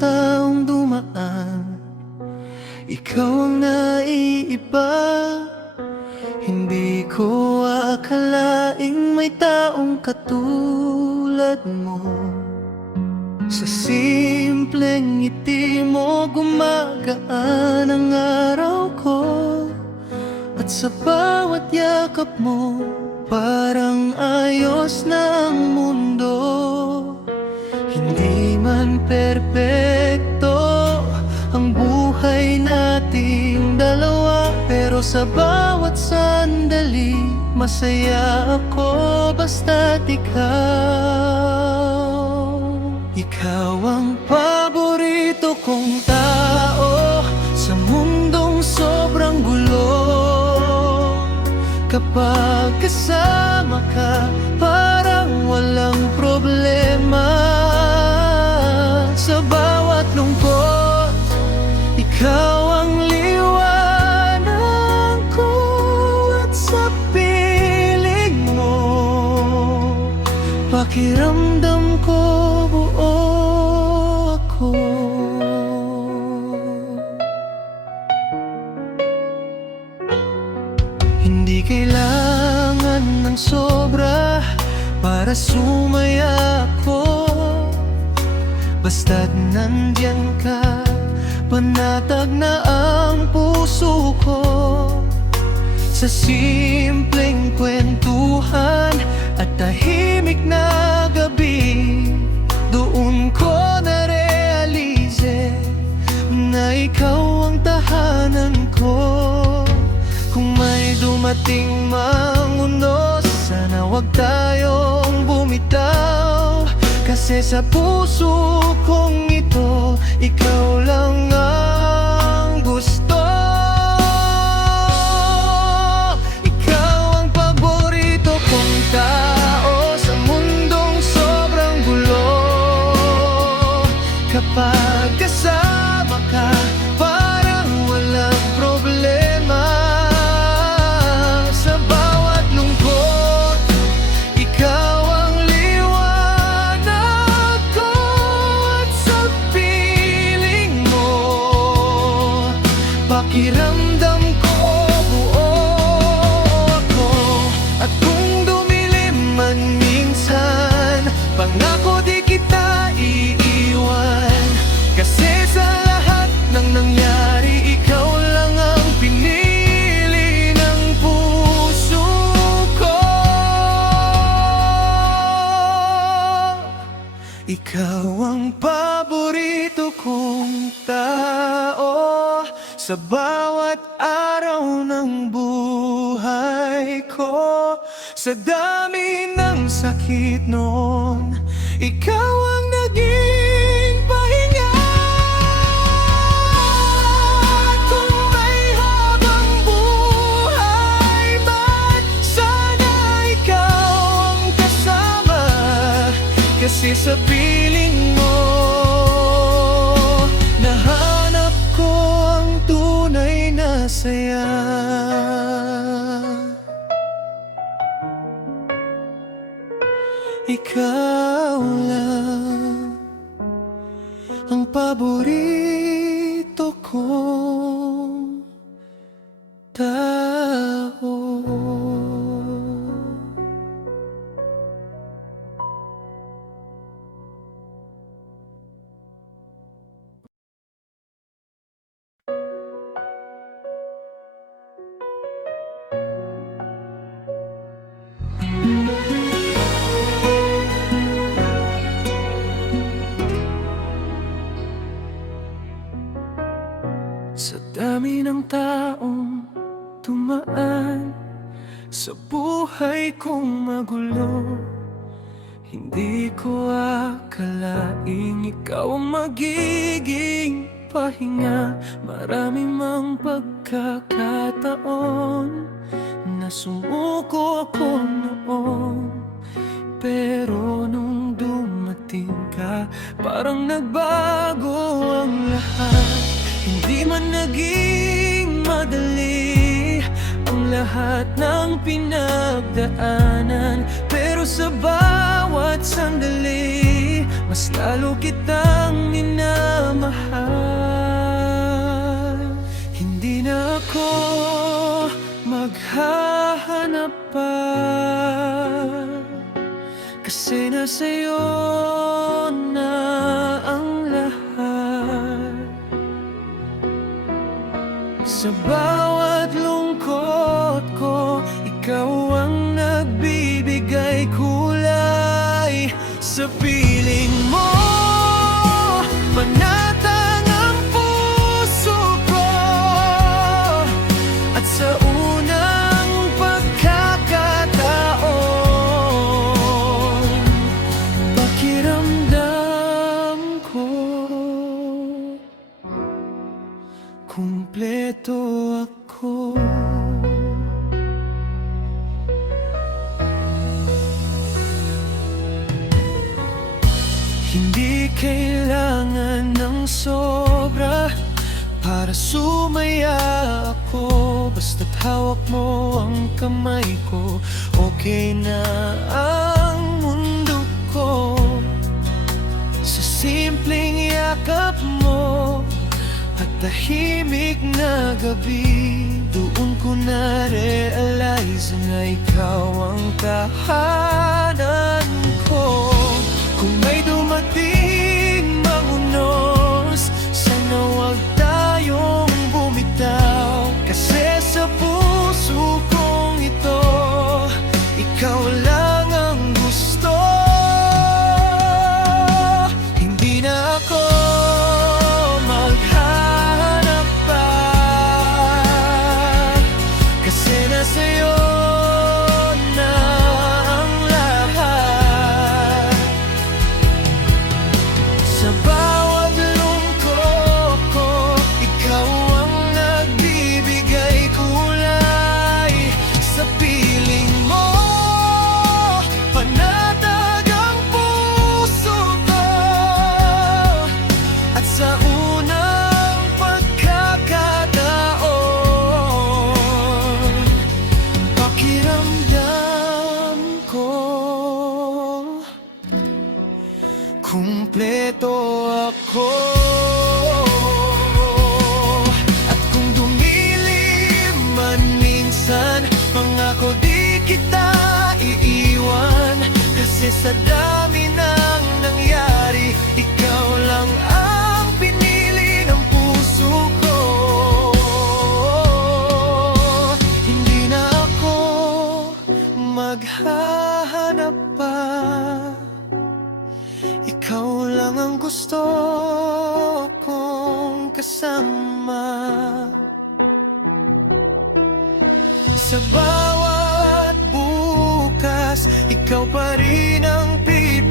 taong dumaan, ikaw ang naiiba. Hindi ko akalaing may taong katulad mo. Sa simpleng ngiti mo gumagaan ang araw ko, at sa bawat yakap mo parang ayos na ang mundo. Hindi man perpekto ang buhay nating dalawa, pero sa bawat sandali masaya ako basta't ikaw. Ikaw ang paborito kong tao sa mundong sobrang gulo. Kapag kasama ka, parang walang problema. Sa bawat lungkot, ikaw ang liwanag ko, at sa piling mo pakiramdam ko buo ako. Hindi kailangan ng sobra para sumaya ako, basta't nandyan ka, panatag na ang puso ko. Sa simpleng kwentuhan at tahimik na gabi, doon ko narealize na ikaw ang tahanan ko. Kung may dumating mang unos, sana wag tayong bumitaw, kasi sa puso kong ito, ikaw lang ang gusto. Ikaw ang paborito kong tao sa mundong sobrang gulo. Kapag kasama ka, parang walang problema. Sa bawat lungkot, ikaw ang liwanag ko, at sa piling mo pakiramdam ko buo ako. At kung dumilim man minsan, pangako di kita iiwan, kasi sa lahat ng nangyari, ikaw lang ang pinili ng puso ko. Ikaw ang paborito kong tao sa bawat araw ng buhay ko. Sa dami ng sakit noon, ikaw ang naging pahinga. Kung may habang buhay man, sana ikaw ang kasama, kasi sa piling mo nahanap ko ang tunay na saya. Ikaw lang ang paborito kong tao. Sa dami ng taong tumaan sa buhay kong magulo, hindi ko akalaing ikaw ang magiging pahinga. Marami mang pagkakataon na sumuko ako noon, pero nung dumating ka, parang nagbago ang lahat. Hindi man naging madali ang lahat ng pinagdaanan, pero sa bawat sandali mas lalo kitang minamahal. Sa bawat lungkot ko, ikaw ang nagbibigay kulay. Sa piling mo, panatag ang puso ko. At sa unang pagkakataon, pakiramdam ko kumpleto ako. Hindi kailangan ng sobra para sumaya ako. Basta't hawak mo ang kamay ko, okay na ang mundo ko. Sa simpleng yakap mo at tahimik na gabi, doon ko na-realize na ikaw ang tahanan ko. Kung may dumating mang unos, sana wag tayong bumitaw. Kasi sa puso kong ito, ikaw lang ang gusto. Hindi na ako maghanap pa, kasi nasa'yo na ang lahat. Sa bawat lungkot ko, ikaw ang nagbibigay kulay. Sa piling mo, panatag ang puso ko. At sa unang pagkakataon, pakiramdam ko kumpleto ako. At kung dumilim man minsan, pangako di kita iiwan. Kasi sa dami ng nangyari, ikaw lang ang pinili ng puso ko. Hindi na ako maghahanap pa, ikaw lang ang gusto kong kasama. Sa bawat bukas, ikaw pa rin ang pipiliin.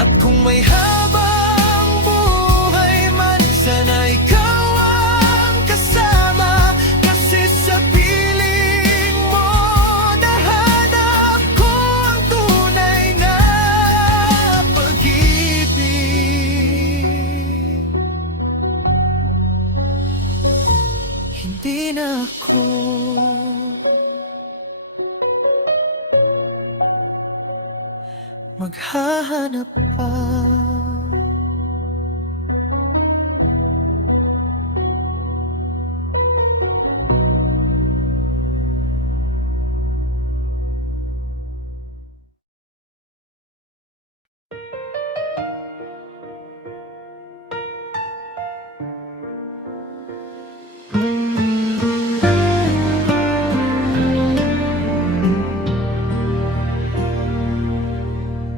At kung may habang buhay man, sana ikaw ang kasama. Kasi sa piling mo, nahanap ko ang tunay na pag-ibig. Hindi na ako maghahanap pa.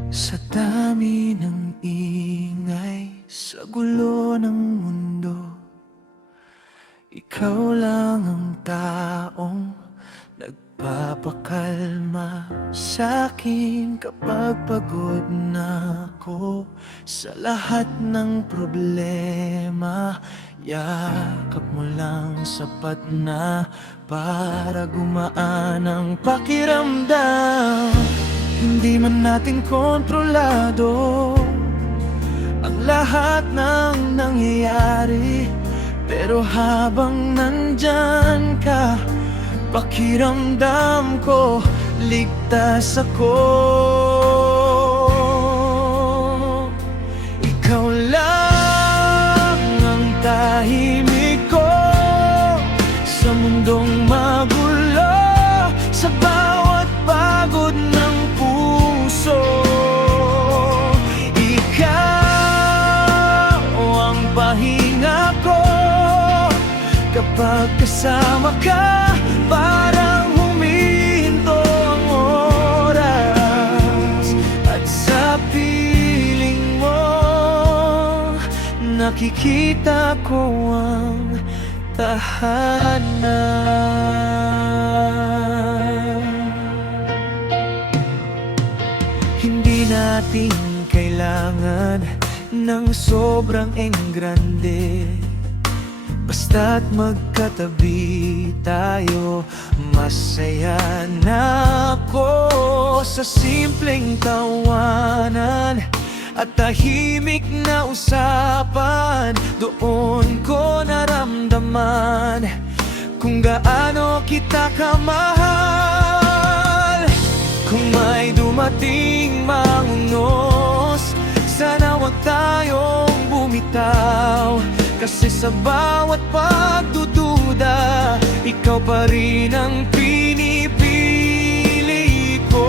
Sa dami ng ingay, sa gulo ng mundo, ikaw lang ang taong nagpapakalma sa'kin kapag pagod na ako. Sa lahat ng problema, yakap mo lang sapat na para gumaan ang pakiramdam. Hindi man natin kontrolado ang lahat ng nangyayari, pero habang nandyan ka, pakiramdam ko ligtas ako. Ikaw lang ang tahimik ko sa mundong magulo. Sa bawat pagod ng puso, ikaw ang pahinga ko. Kapag kasama ka, parang humihinto ang oras. At sa piling mo, nakikita ko ang tahanan. Hindi natin kailangan ng sobrang enggrande, basta't magkatabi tayo. Masaya na ako sa simpleng tawanan at tahimik na usapan. Doon ko naramdaman kung gaano kita kamahal. Kung may dumating mang unos, sana wag tayong bumitaw. Kasi sa bawat pagdududa, ikaw pa rin ang pinipili ko.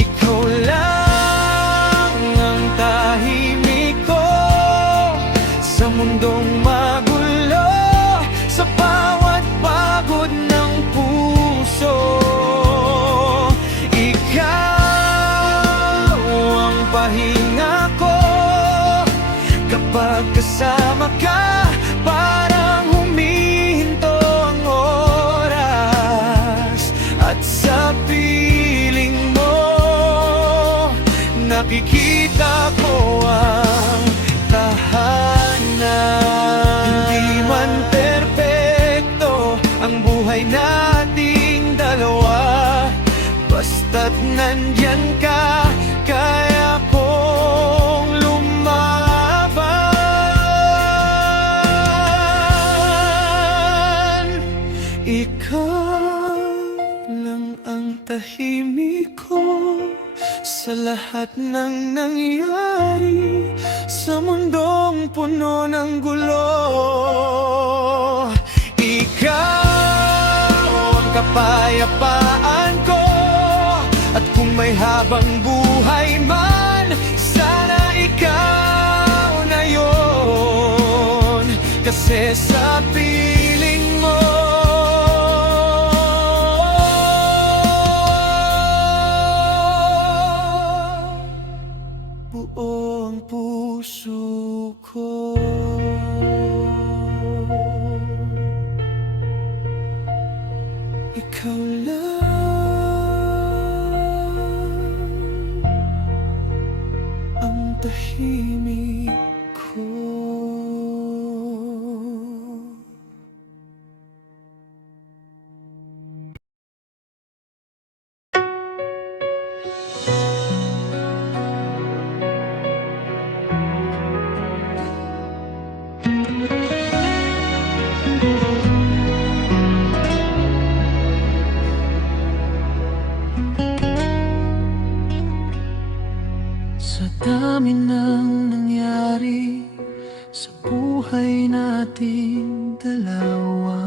Ikaw lang ang tahimik ko sa mundong magulo, sa bawat pagod ng puso. Ikaw ang pahinga ko. Kapag kasama ka, parang humihinto ang oras. At sa piling mo, nakikita ko ang tahanan. Hindi man perpekto ang buhay nating dalawa, basta't nandyan ka, kaya kong lumaban. Ikaw lang ang tahimik ko sa lahat ng nangyari sa mundong puno ng gulo. Ikaw ang kapayapaan ko, at kung may habang buhay man, sana ikaw na yon. Kasi sa piling mo, buo ang puso ko. Ikaw lang ang tahimik ko. Sa dami ng nangyari sa buhay nating dalawa,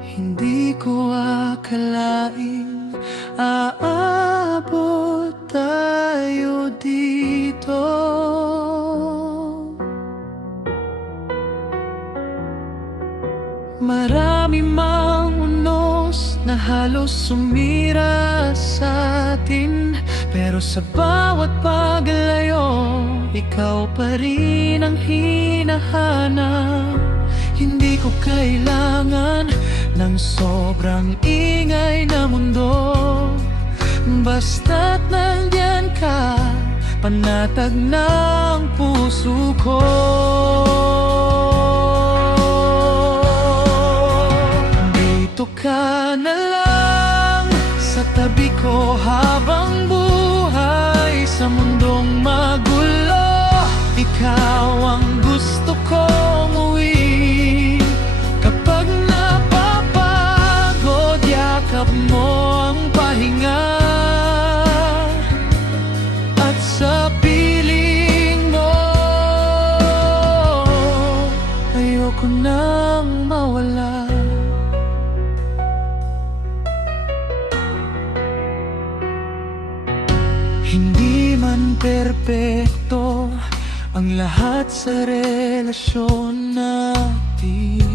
hindi ko akalaing aabot tayo dito. Marami mang unos na halos sumira sa atin, pero sa bawat paglayo, ikaw pa rin ang hinahanap. Hindi ko kailangan ng sobrang ingay na mundo, basta't nandyan ka, panatag ng puso ko. Dito ka na lang sa tabi ko habang buhay sa mundong magulo. Ikaw ang gusto kong uwi. Kapag napapagod, yakap mo ang pahinga. At sa piling mo, ayoko nang mawala. perpekto ang lahat sa relasyon natin.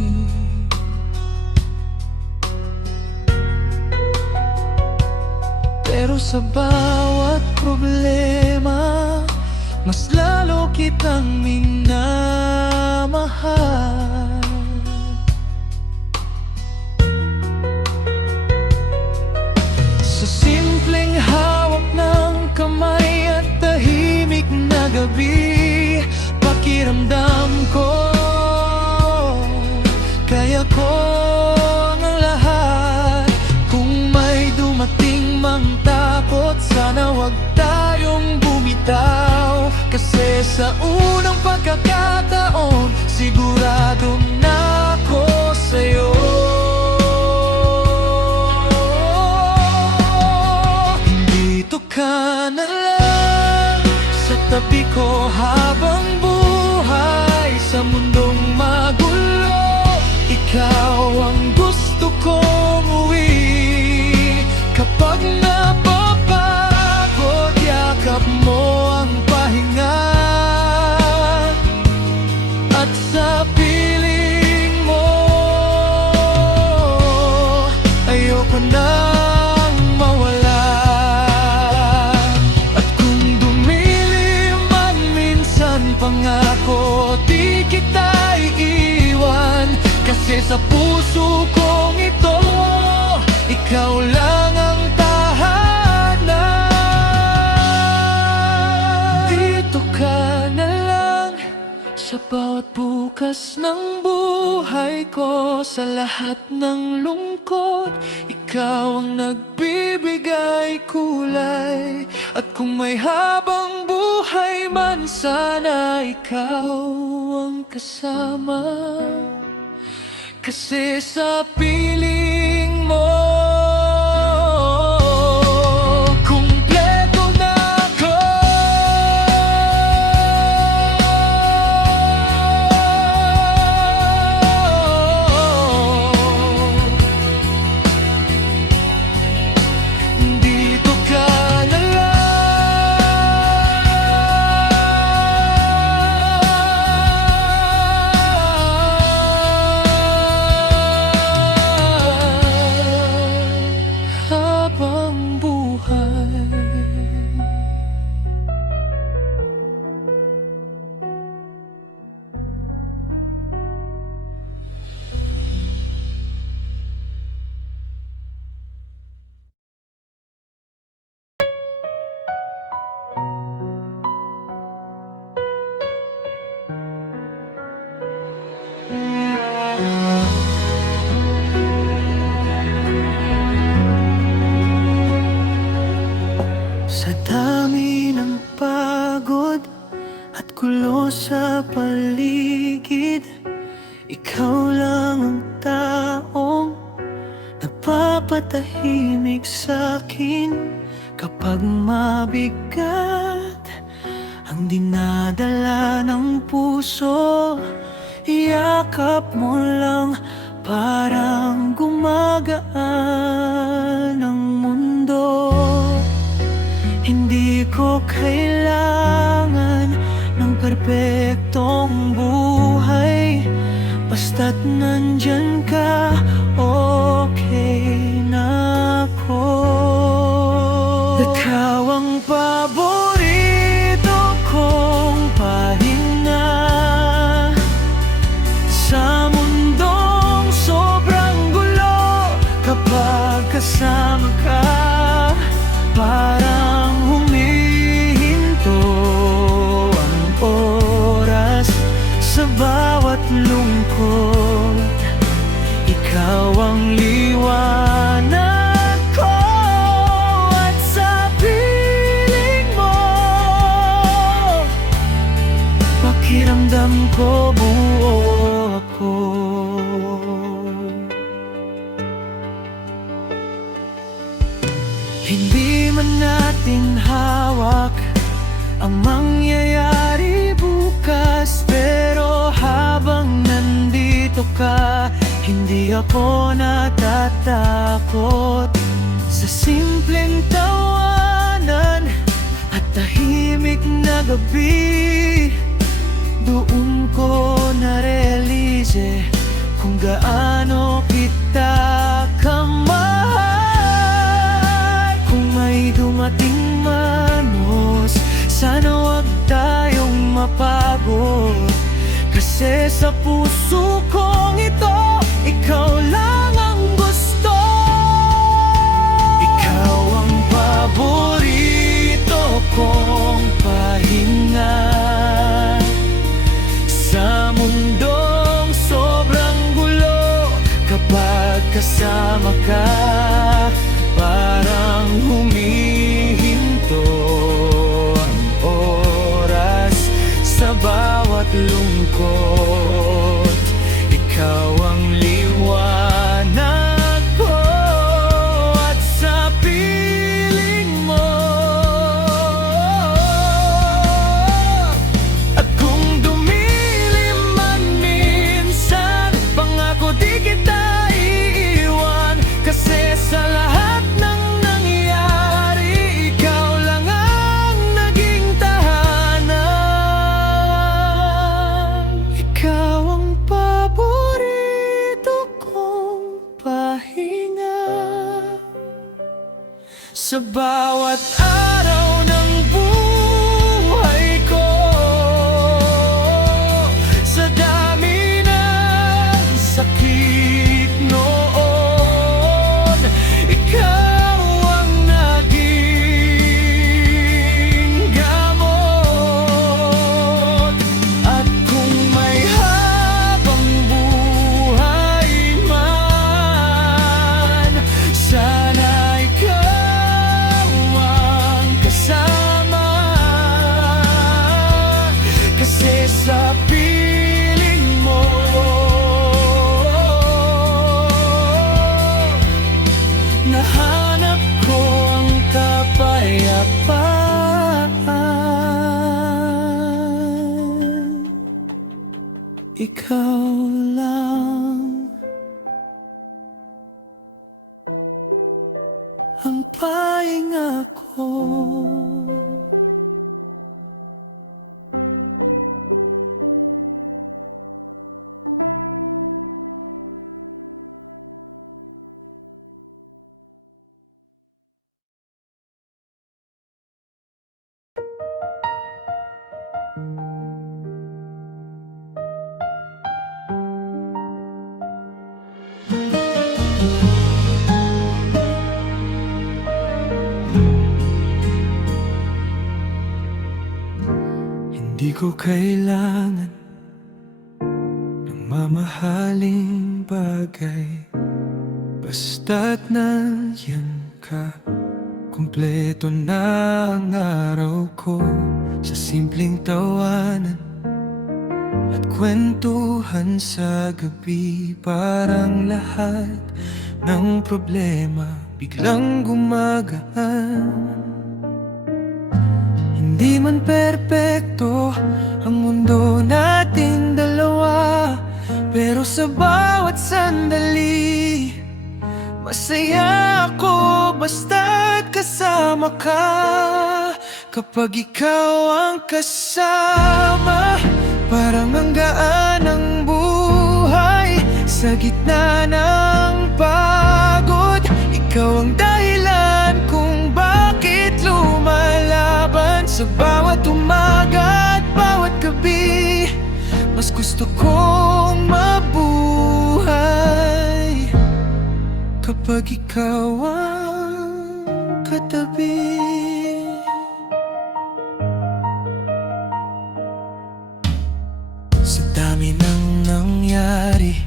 Pero sa bawat problema, mas lalo kitang minamahal. Sa simpleng hawak ng kamay at tahimik na gabi, pakiramdam ko kaya ko ang lahat. Kung may dumating mang takot, sana wag tayong bumitaw. Kasi sa unang pagkakataon, sigurado na ako sa'yo. Dito ka na lang sa tabi ko habang buhay sa mundong magulo. Ikaw ang gusto kong uwi. Kapag napapagod, yakap mo ang pahinga. At sa piling mo, ayoko nang mawala. At kung dumilim man minsan, pangako di kita iiwan. Kasi sa puso kong ito, ikaw lang ang tahanan. Dito ka na lang sa bawat bukas ng buhay ko. Sa lahat ng lungkot, ikaw ang nagbibigay kulay. At kung may habang buhay man, sana ikaw ang kasama. Kasi sa piling mo, kumpleto na ako. Dito ka na habang buhay. Sa dami ng pagod at gulo sa paligid, ikaw lang ang taong napapatahimik sa'kin. Kapag mabigat ang dinadala ng puso, yakap mo lang, parang gumagaan ang mundo. Hindi ko kailangan ng perpektong buhay. Basta't nandyan ka, okay na ako. Ikaw ang paborito kong pahinga sa mundong sobrang gulo. Kapag kasama ka, parang humihinto ang oras. Sa bawat lungkot, ikaw ang liwanag ko. At sa piling mo, pakiramdam ko buo ako. Hindi man natin hawak ang mangyayari bukas, pero habang nandito ka, hindi ako natatakot. Sa simpleng tawanan at tahimik na gabi, doon ko na-realize kung gaano kita kamahal. Kung may dumating manos, sana wag tayong mapagod, kasi sa puso kong ito, ikaw lang ang gusto. Ikaw ang paborito kong pahinga sa mundong sobrang gulo. Kapag kasama ka, parang humihinto ang oras sa bawat lungkot. Ikaw ang liwanag ko at sa piling mo. At kung dumilim man minsan, pangako di kita iiwan, kasi sa lahat ng nangyari, ikaw lang ang naging tahanan. Ikaw ang paborito kong pahinga sa bawat araw ng buhay ko. Sa dami ng sakit noon, ikaw ang naging gamot. At kung may habang buhay man, sana ikaw ang kasama, kasi sa piling mo nahanap ko ang kapayapaan. Ikaw lang ang pahinga ko. Hindi ko kailangan ng mamahaling bagay, basta't nandiyan ka. Kumpleto na ang araw ko sa simpleng tawanan at kwentuhan sa gabi. Parang lahat ng problema biglang gumagaan. Hindi man perpekto ang mundo nating dalawa, pero sa bawat sandali masaya ako basta't kasama ka. Kapag ikaw ang kasama, parang ang gaan ng buhay sa gitna ng pagod. Ikaw ang dahilan kung bakit lumalaban sa bawat umaga at bawat gabi. Mas gusto kong mabuhay kapag ikaw ang katabi. Sa dami ng nangyari,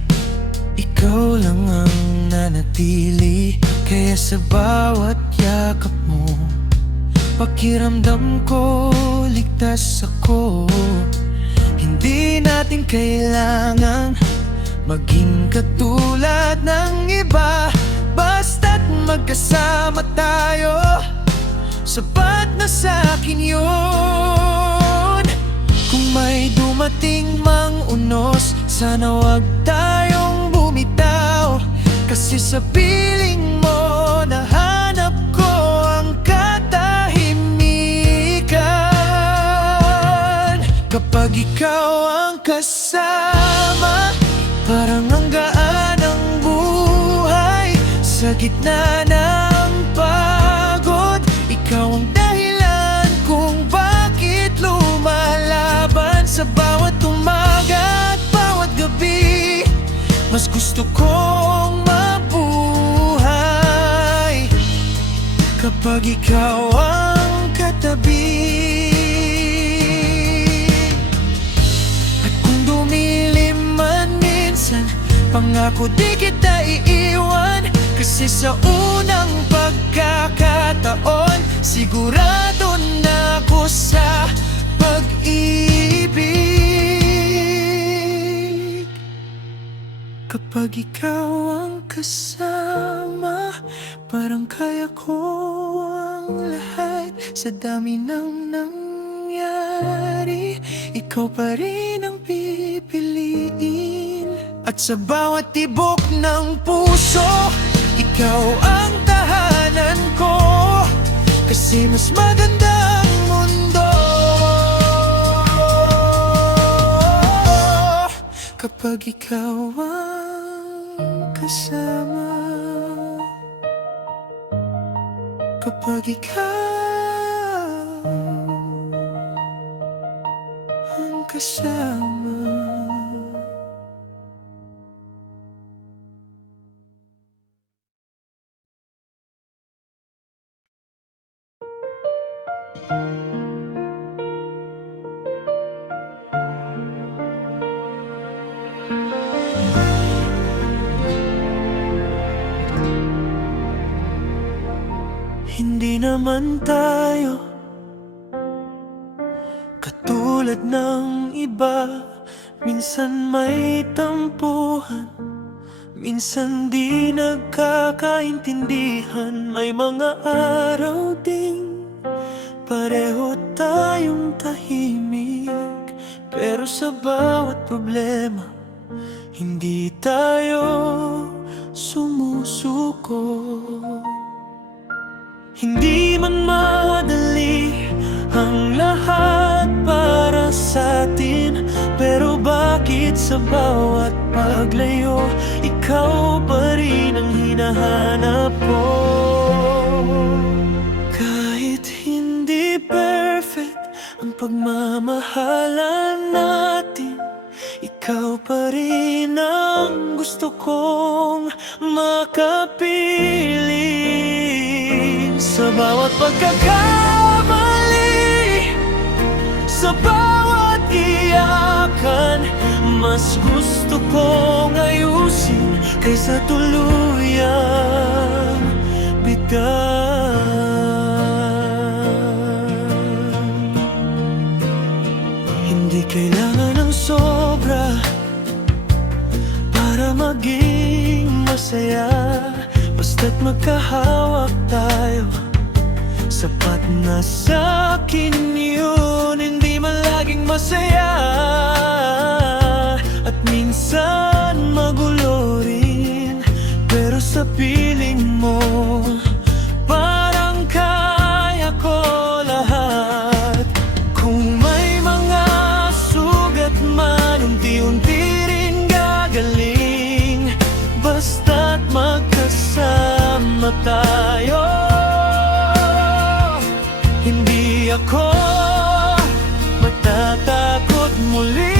ikaw lang ang nanatili. Kaya sa bawat yakap mo, pakiramdam ko ligtas ako. Hindi natin kailangang maging katulad ng iba, basta't magkasama tayo, sapat na sa'kin yun. Kung may dumating mang unos, sana wag tayong bumitaw, kasi sa piling mo nahanap ko ang katahimikan. Kapag ikaw ang kasama, parang ang gaan ng buhay. Sa gitna ng pagod, ikaw ang dahilan kung bakit lumalaban. Sa bawat umaga at bawat gabi, mas gusto kong mabuhay kapag ikaw ang katabi. Pangako di kita iiwan, kasi sa unang pagkakataon sigurado na ako sa pag-ibig. Kapag ikaw ang kasama, parang kaya ko ang lahat. Sa dami ng nangyari, ikaw pa rin ang pipiliin. At sa bawat tibok ng puso, ikaw ang tahanan ko, kasi mas maganda ang mundo kapag ikaw ang kasama. Kapag ikaw ang kasama. Hindi naman tayo katulad ng iba. Minsan may tampuhan, minsan di nagkakaintindihan. May mga araw ding pareho tayong tahimik, pero sa bawat problema hindi tayo sumusuko. Hindi man madali ang lahat para sa atin, pero bakit sa bawat paglayo ikaw pa rin ang hinahanap ko? Kahit hindi perfect ang pagmamahalan natin, ikaw pa rin ang gusto kong makapiling. Sa bawat pagkakamali, sa bawat iyakan, mas gusto kong ayusin kaysa tuluyang bitawan. Hindi kailangan ng sobra para maging masaya, basta't magkahawak tayo, sapat na sa'kin yun. Hindi man laging masaya, at minsan magulo rin, pero sa piling mo parang kaya ko lahat. Kung may mga sugat man, unti-unti rin gagaling, basta't magkasama tayo. Hindi ako matatakot muli.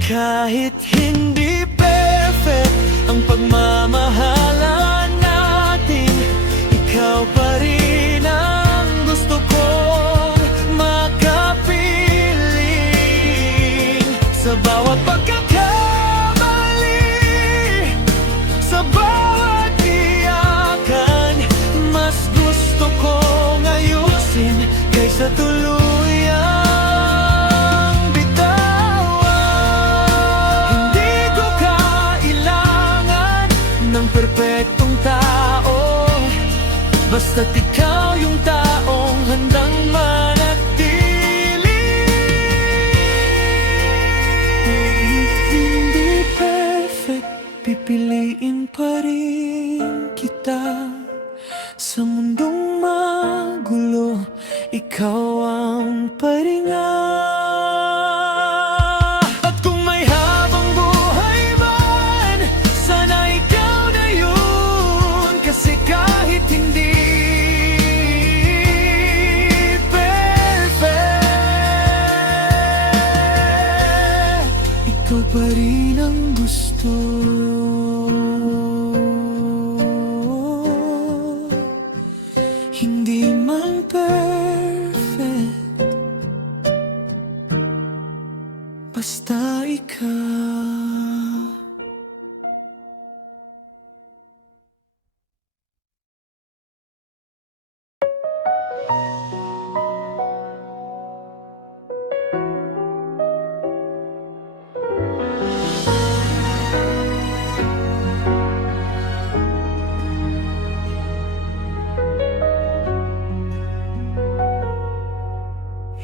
Kahit hindi perfect ang pagmamahalan natin, ikaw pa rin ang gusto kong makapiling. Sa bawat pagkakamali, sa bawat iyakan, mas gusto kong ayusin kaysa tuluyang bitawan. Hindi ko kailangan ng perpektong tao, basta't ikaw yung taong handang manatili. Hindi perfect, pipiliin pa rin kita. Sa mundong magulo, ikaw ang paringa. At kung may habang buhay man, sana ikaw na yun. Kasi kahit hindi perfect, ikaw pa rin ang gusto. Hindi man perfect, basta ikaw.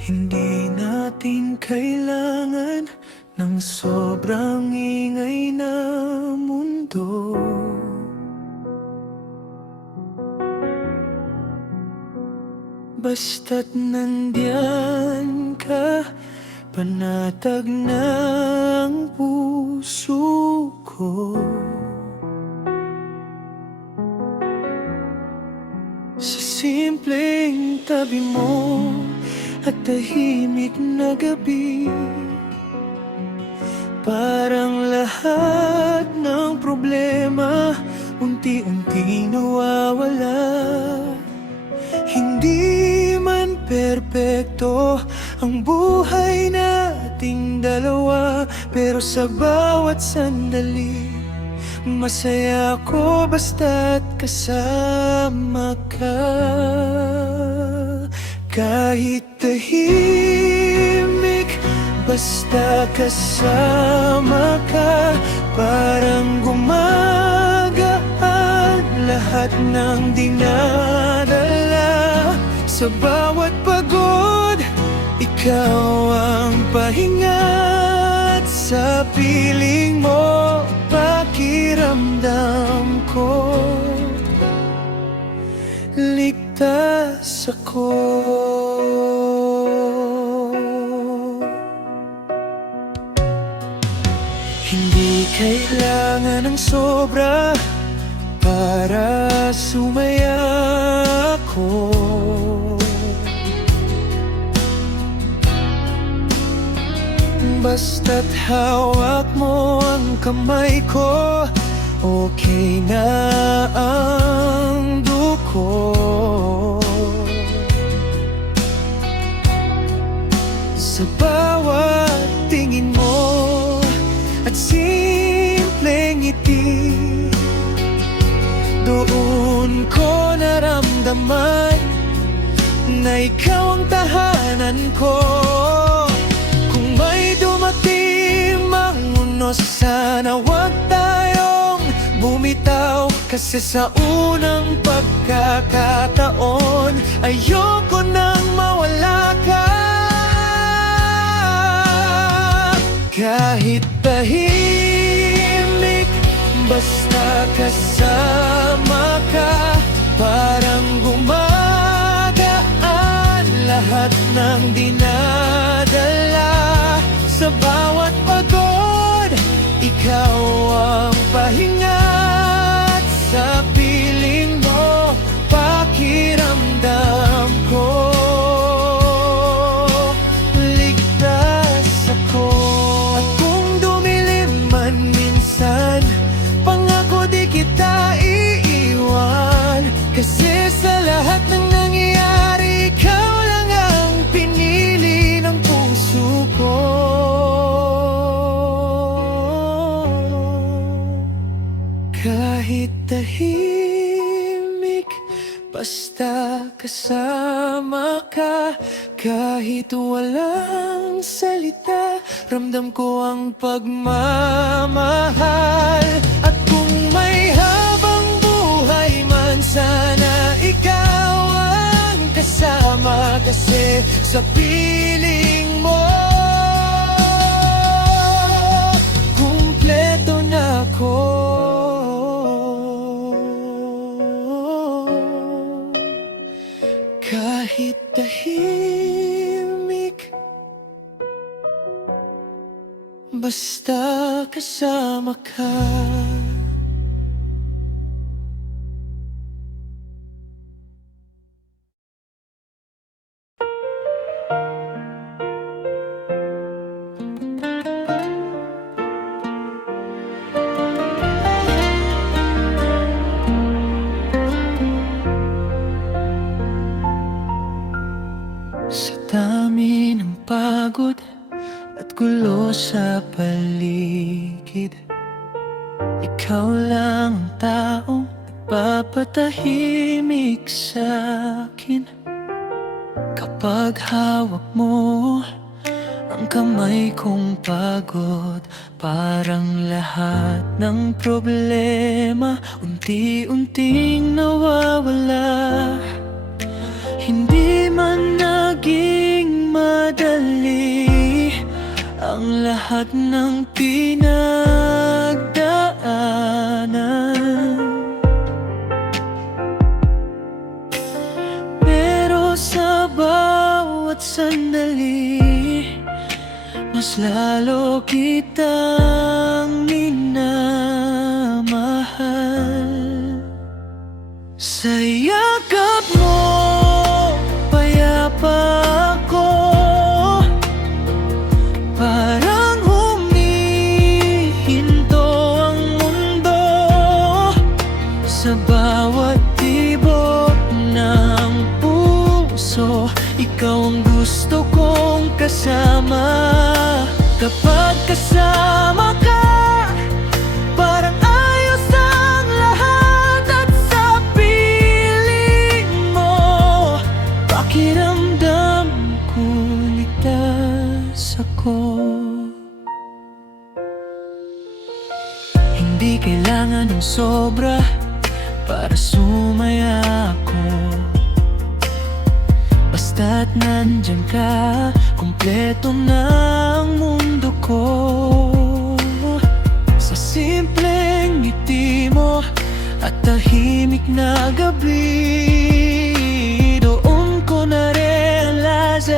Hindi natin kailangan ng sobrang ingay na mundo. Basta't nandiyan ka, panatag ng puso ko. Sa simpleng tabi mo at tahimik na gabi, parang lahat ng problema unti-unting nawawala. Hindi man perpekto ang buhay nating dalawa, pero sa bawat sandali masaya ako basta't kasama ka. Kahit tahimik, basta kasama ka, parang gumagaan lahat ng dinadala. Sa bawat pagod, ikaw ang pahinga. At sa piling mo, pakiramdam ko ligtas ako. Hindi kailangan ng sobra para sumaya ako. Basta't hawak mo ang kamay ko, okay na ang duko. Sa bawat tingin mo at simpleng ngiti, doon ko naramdaman na ikaw ang tahanan ko. Kung may dumating mang unos, sana wag tayong bumitaw. Kasi sa unang pagkakataon, ayoko nang mawala ka. Kahit tahimik, basta kasama ka, parang gumagaan lahat ng dinadala. Sa bawat pagod, ikaw ang pahinga. At sa piling mo, pakiramdam ko ligtas ako. At kung dumilim man minsan, pangako di kita iiwan. Kasi sa lahat ng nangyayari, ikaw lang ang pinili ng puso ko. Kahit tahimik, basta kasama ka. Kahit walang salita, ramdam ko ang pagmamahal. At kung may habang buhay man, sana ikaw ang kasama. Kasi sa piling mo, kumpleto na ako. Kahit tahimik, basta kasama ka. Sa dami ng pagod at gulo sa paligid, ikaw lang ang taong nagpapatahimik sa'kin. Kapag hawak mo ang kamay kong pagod, parang lahat ng problema unti-unting nawawala. Hindi man naging madali ang lahat ng pinagdaanan, pero sa bawat sandali mas lalo kitang minamahal. Sa yakap mo payapa ako, parang humihinto ang mundo. Sa bawat tibok ng puso, ikaw ang gusto kong kasama. Kapag kasama ka, parang ayos ang lahat. At sa piling mo, pakiramdam ko ligtas ako. Hindi kailangan ng sobra para sumaya ako. Basta't nandyan ka, kumpleto na ang mundo ko. Sa simpleng ngiti mo at tahimik na gabi, doon ko na-realize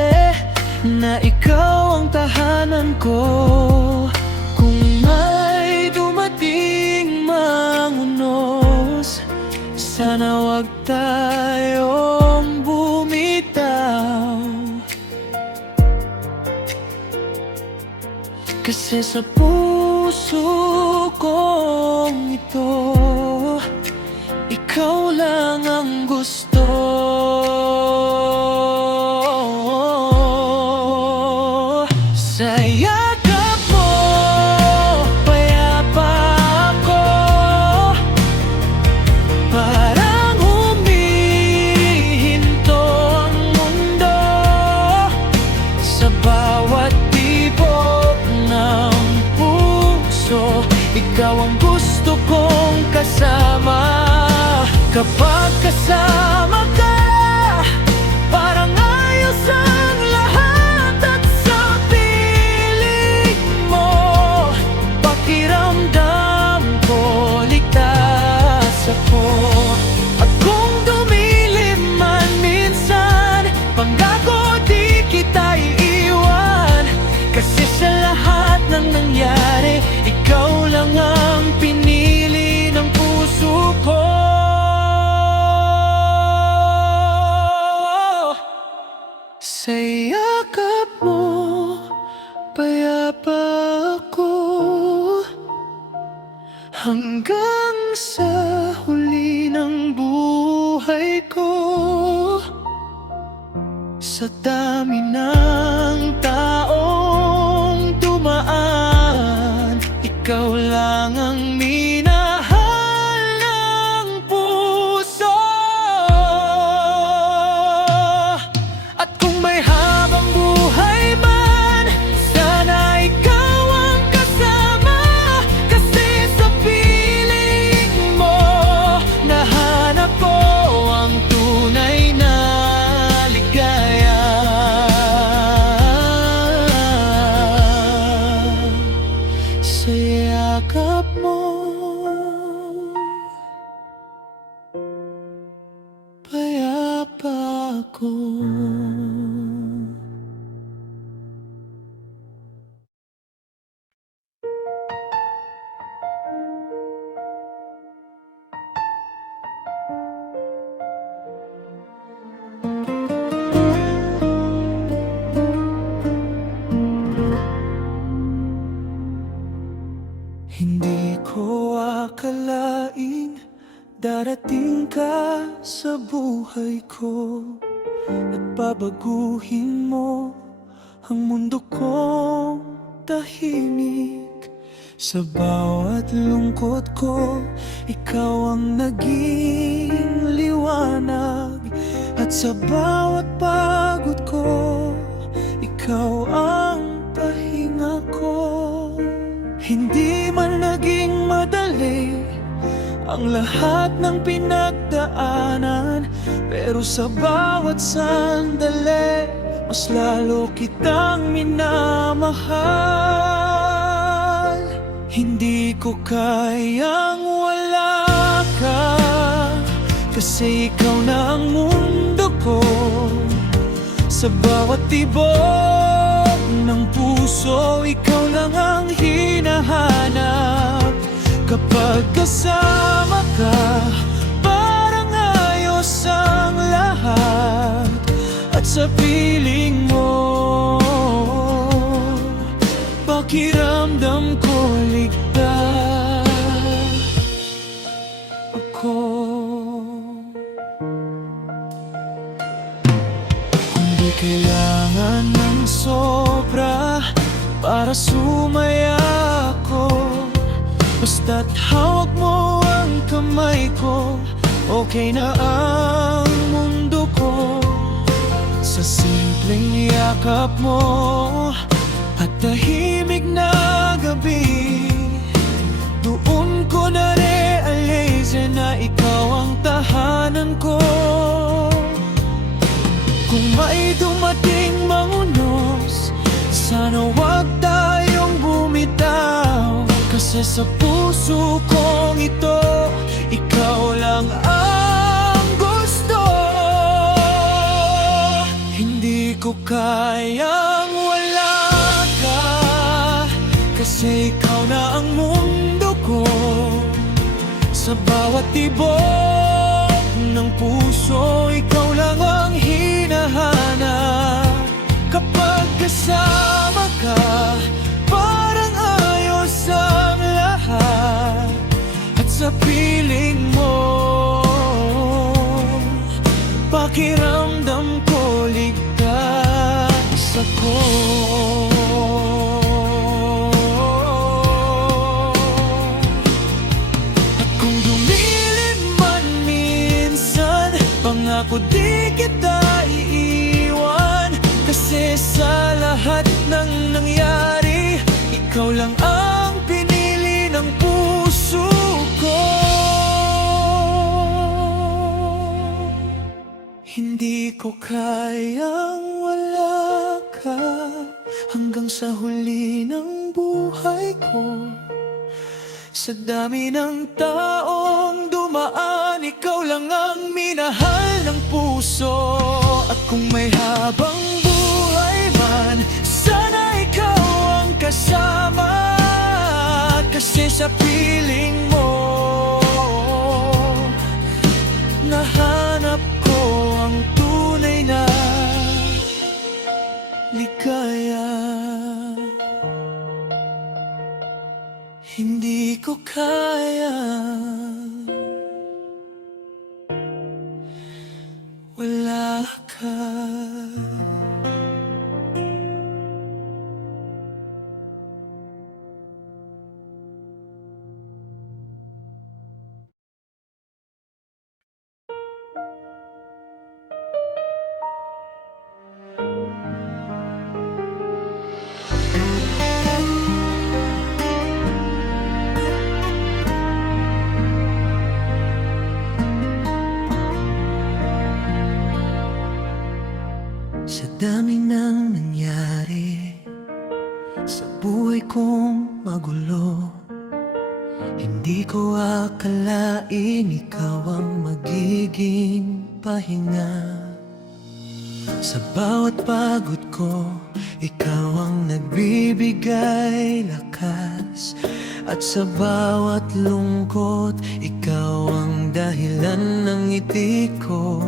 na ikaw ang tahanan ko. Kung may dumating mang unos, sana wag tayong bumitaw. Kasi sa puso kong ito, ikaw lang ang gusto. Sa yakap mo payapa ako, parang humihinto ang mundo. Sa bawat tibok ng puso, ikaw ang gusto kong kasama. Kapag kasama ka, parang ayos ang lahat. At sa piling mo, pakiramdam ko ligtas ako. At kung dumilim man minsan, pangako di kita iiwan. Kasi sa lahat ng nangyari, ikaw lang ang pinili ng puso ko. Sa yakap mo payapa ako, hanggang sa huli ng buhay ko. Sa dami ng taong dumaan, ikaw lang ang minahal ng puso. At kung may habang buhay man, sana ikaw ang kasama. Kasi sa piling mo, nahanap ko ang tunay na ligaya. Sa yakap mo payapa ako. Hindi ko akalain darating ka sa buhay ko at babaguhin mo ang mundo kong tahimik. Sa bawat lungkot ko, ikaw ang naging liwanag. At sa bawat pagod ko, ikaw ang pahinga ko. Hindi man naging madali ang lahat ng pinagdaanan, pero sa bawat sandali, mas lalo kitang minamahal. Hindi ko kayang wala ka, kasi ikaw na ang mundo ko. Sa bawat tibok ng puso, ikaw lang ang hinahanap. Kapag kasama ka, parang ayos ang lahat. At sa piling mo, pakiramdam ko ligtas ako. Hindi kailangan ng sobra para sumaya ako. Basta't hawak mo ang kamay ko, okay na ang mundo ko. Sa simpleng yakap mo at tahimik na gabi, doon ko na-realize na ikaw ang tahanan ko. Kung may dumating mangunos, sana wag tayong bumitaw. Kasi sa puso kong ito, ikaw lang ang gusto. Hindi ko kayang wala ka, kasi ikaw na ang mundo ko. Sa bawat tibok ng puso, ikaw lang ang hinahanap. Kapag kasama ka, parang ayos ang lahat. At sa piling mo, pakiramdam ko ligtas ako. At kung dumilim man minsan, pangako di kita iiwan. Kasi sa lahat ng nangyari, ikaw lang ang pinili ng puso ko. Hindi ko kayang wala ka hanggang sa huli ng buhay ko. Sa dami ng taong dumaan, ikaw lang ang minahal ng puso. At kung may habang buhay man, sana ikaw ang kasama. Kasi sa piling mo, nahanap ko ang tunay na ligaya. Hindi ko kaya wala ka. Sa dami nang nangyari sa buhay kong magulo, hindi ko akalain ikaw ang magiging pahinga. Sa bawat pagod ko, ikaw ang nagbibigay lakas. At sa bawat lungkot, ikaw ang dahilan ng ngiti ko.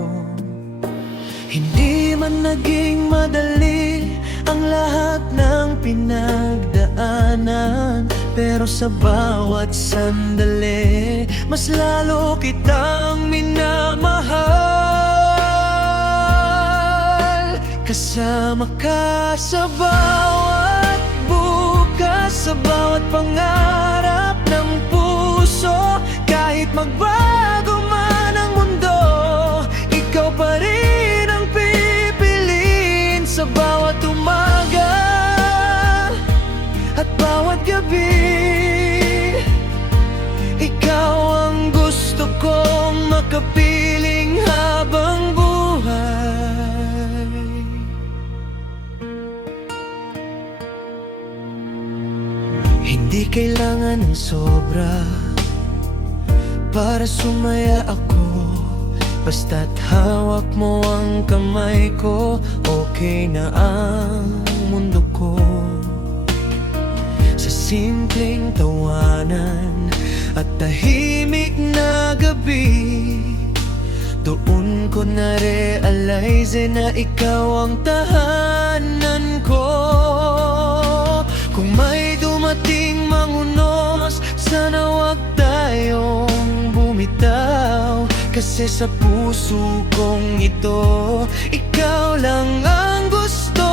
Hindi man naging madali ang lahat ng pinagdaanan, pero sa bawat sandali mas lalo kitang minamahal. Kasama ka sa bawat bukas, sa bawat pangarap ng puso. Kahit magbago man ang mundo, ikaw pa rin ang pipiliin. Sa bawat umaga at bawat gabi, ikaw ang gusto kong makapiling habang buhay. Hindi kailangan ng sobra para sumaya ako, basta't hawak mo ang kamay ko, okay na ang mundo ko. Sa simpleng tawanan at tahimik na gabi, doon ko na-realize na ikaw ang tahanan ko. Kung may dumating mangunos, sana wag tayong bumitaw. Kasi sa puso kong ito, ikaw lang ang gusto.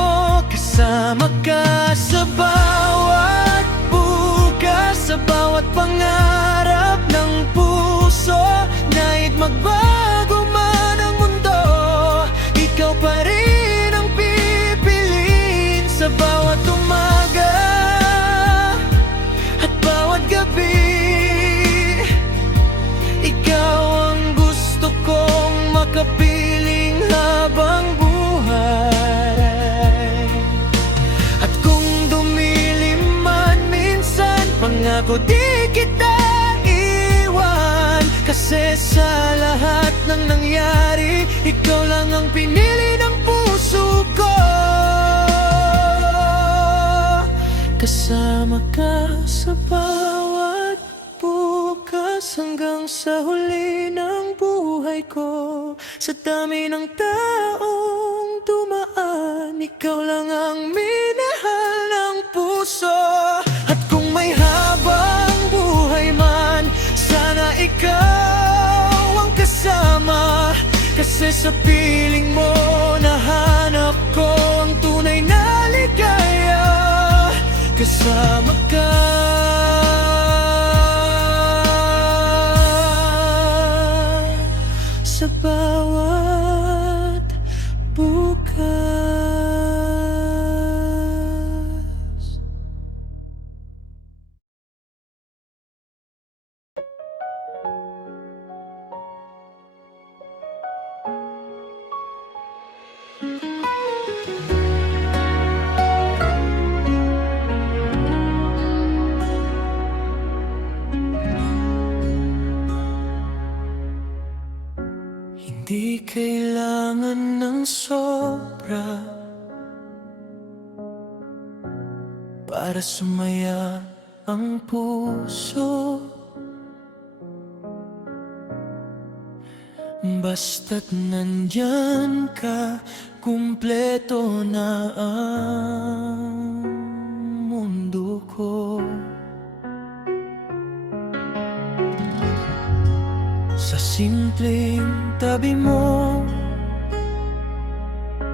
Kasama ka sa bawat bukas, sa bawat pangarap ng puso. Kahit magbago man ang mundo, ikaw pa rin ang pipiliin. Sa bawat umaga at bawat gabi, ikaw ang gusto kong makapiling habang buhay. At kung dumilim man minsan, pangako di kita iwan. Kasi sa lahat ng nangyari, ikaw lang ang pinili ng puso ko. Kasama ka sa bawat bukas, hanggang sa huli ng buhay ko. Sa dami ng taong dumaan, ikaw lang ang minahal ng puso. At kung may habang buhay man, sana ikaw ang kasama. Kasi sa piling mo, nahanap ko ang tunay na ligaya. Kasama ka sa bawat bukas. Di kailangan ng sobra para sumaya ang puso. Basta't nandyan ka, kumpleto na ang mundo ko. Sa simpleng tabi mo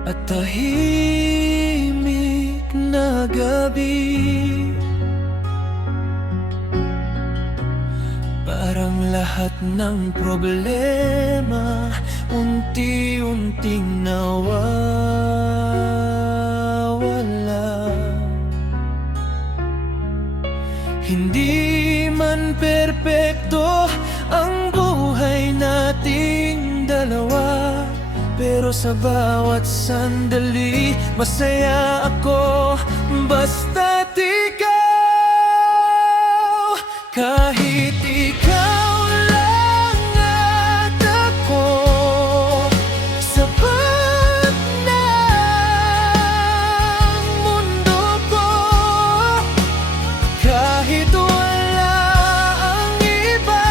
at tahimik na gabi, parang lahat ng problema unti-unting nawawala. Hindi man perpekto ang buhay nating dalawa, pero sa bawat sandali masaya ako. Basta't ikaw, kahit ikaw lang at ako, sapat na ang mundo ko. Kahit wala ang iba,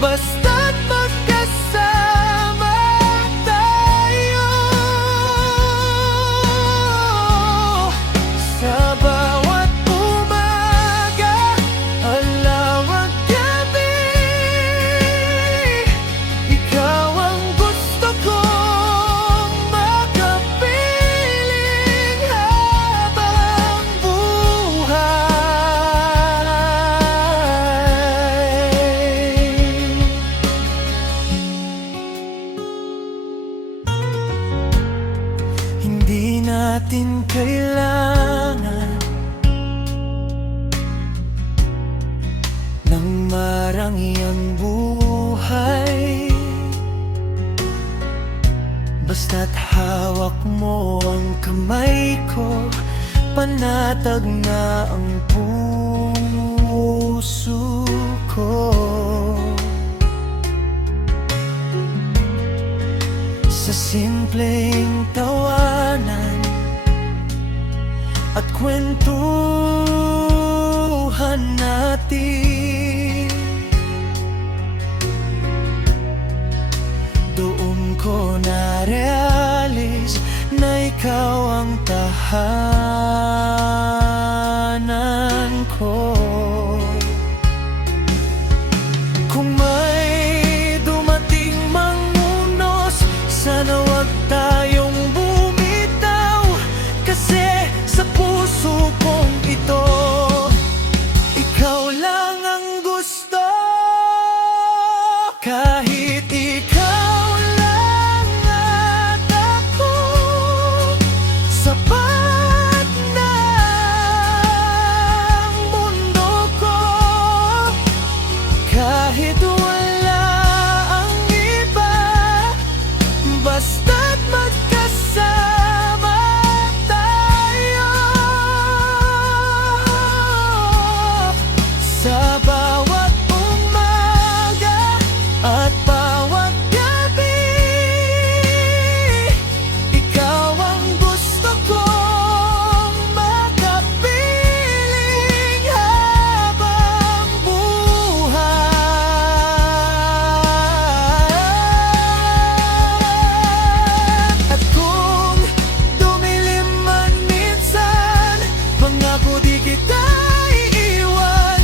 basta't magkasama tayo. Sa bawat umaga ng marangyang buhay. Basta't hawak mo ang kamay ko, panatag na ang puso ko. Sa simpleng tawanan at kwentuhan natin, doon ko na-realize na ikaw ang tahanan ko. Kung may dumating mang unos, sana wag tayong bumitaw, kasi sa puso kong ito, ikaw lang ang gusto. Kahit ikaw lang at ako, sapat na ang mundo ko. Kahit wala ang iba, basta't magkasama tayo. Sa bawat umaga at bawat gabi, ikaw ang gusto kong makapiling habang buhay. At kung dumilim man minsan, pangako di kita iiwan,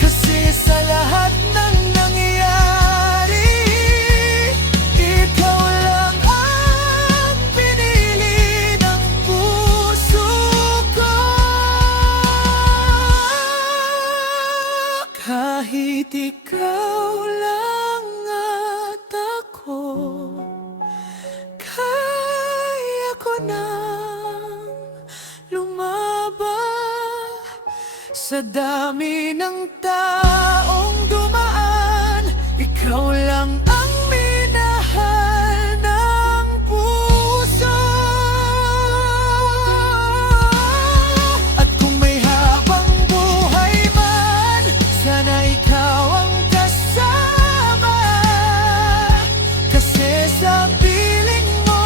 kasi sa lahat ng nangyayari, ikaw lang ang pinili ng puso ko. Kahit ikaw lang at ako, kaya ko nang lumaban. Sa dami ng taong dumaan, ikaw lang ang minahal ng puso. At kung may habang buhay man, sana ikaw ang kasama, kasi sa piling mo,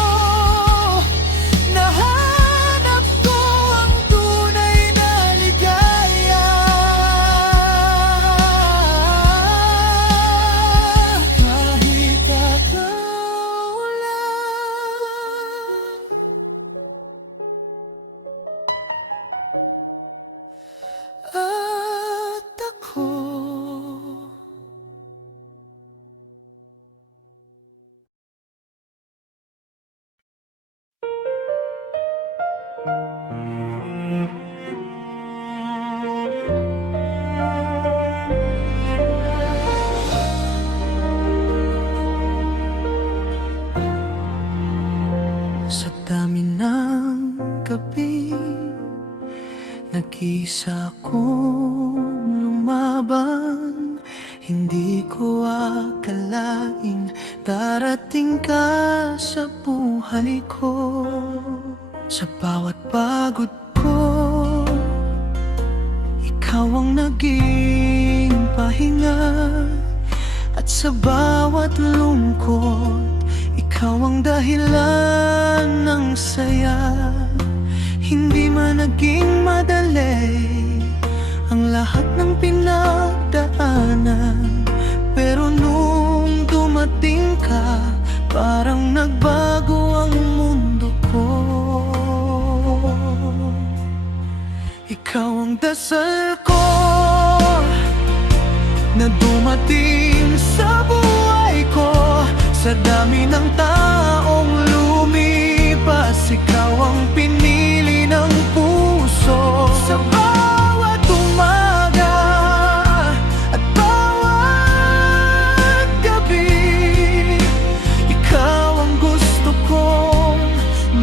nahanap ko ang tunay na ligaya. Kahit ikaw lang at ako. Sa dami ng gabi, nag-isa akong lumaban. Hindi ko akalaing darating ka sa buhay ko. Sa bawat pagod ko, ikaw ang naging pahinga. At sa bawat lungkot, ikaw ang dahilan ng saya. Hindi man naging madali ang lahat ng pinagdaanan, pero nung dumating ka, parang nagbago ang mundo ko. Ikaw ang dasal ko na dumating sa buhay ko. Sa dami ng taong lumipas, ikaw ang pinili ng puso. Sa bawat umaga at bawat gabi, ikaw ang gusto kong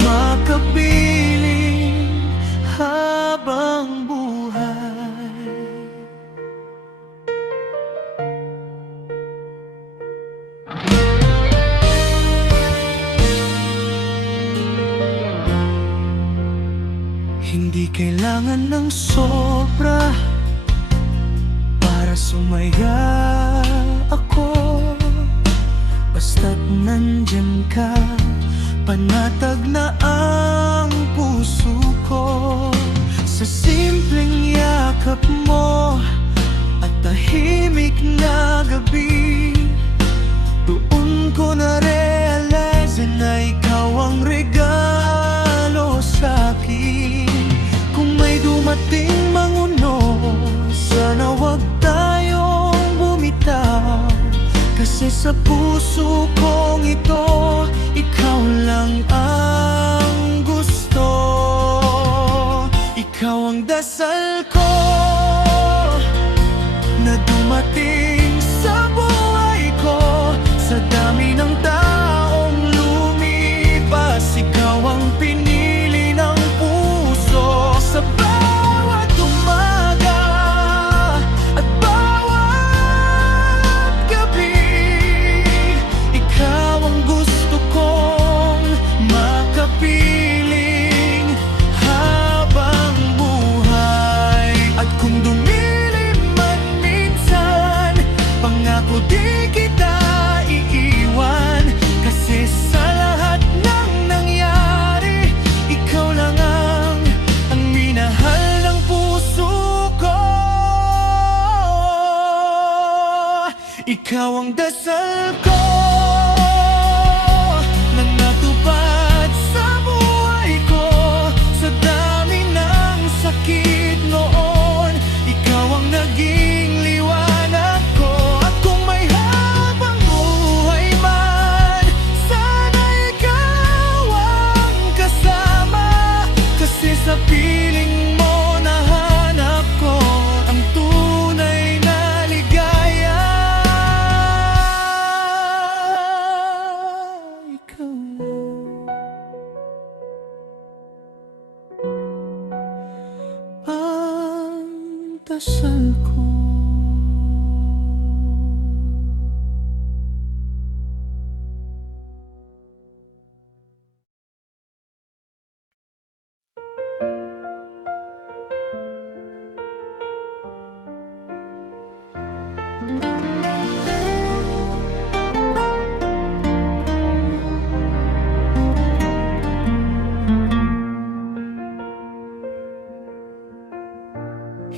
makapiling. habang buhay. Hindi kailangan ng sobra para sumaya ako. Basta't nandyan ka, panatag na ang puso ko. Sa simpleng yakap mo at tahimik na gabi, doon ko na-realize na ikaw ang regalo sa'kin. Kung may dumating manguno, sana wag tayong bumitaw. Kasi sa puso kong ito, ikaw lang ang gusto. Ikaw ang dasal ko na dumating sa buhay ko. Sa dami ng taong lumipas, ikaw ang pinili ng puso. Sa bawat umaga at bawat gabi, ikaw ang gusto kong makapiling habang buhay. At kung dumilim man minsan, pangako di kita iiwan. Kasi sa lahat ng nangyari, ikaw lang ang minahal ng puso ko. Ikaw ang dasal ko na natupad sa buhay ko. Sa dami ng sakit noon, ikaw ang naging liwanag ko. At kung may habang buhay man, sana ikaw ang kasama. Kasi sa piling mo nahanap ko ang tunay na ligaya. Ikaw ang dasal ko.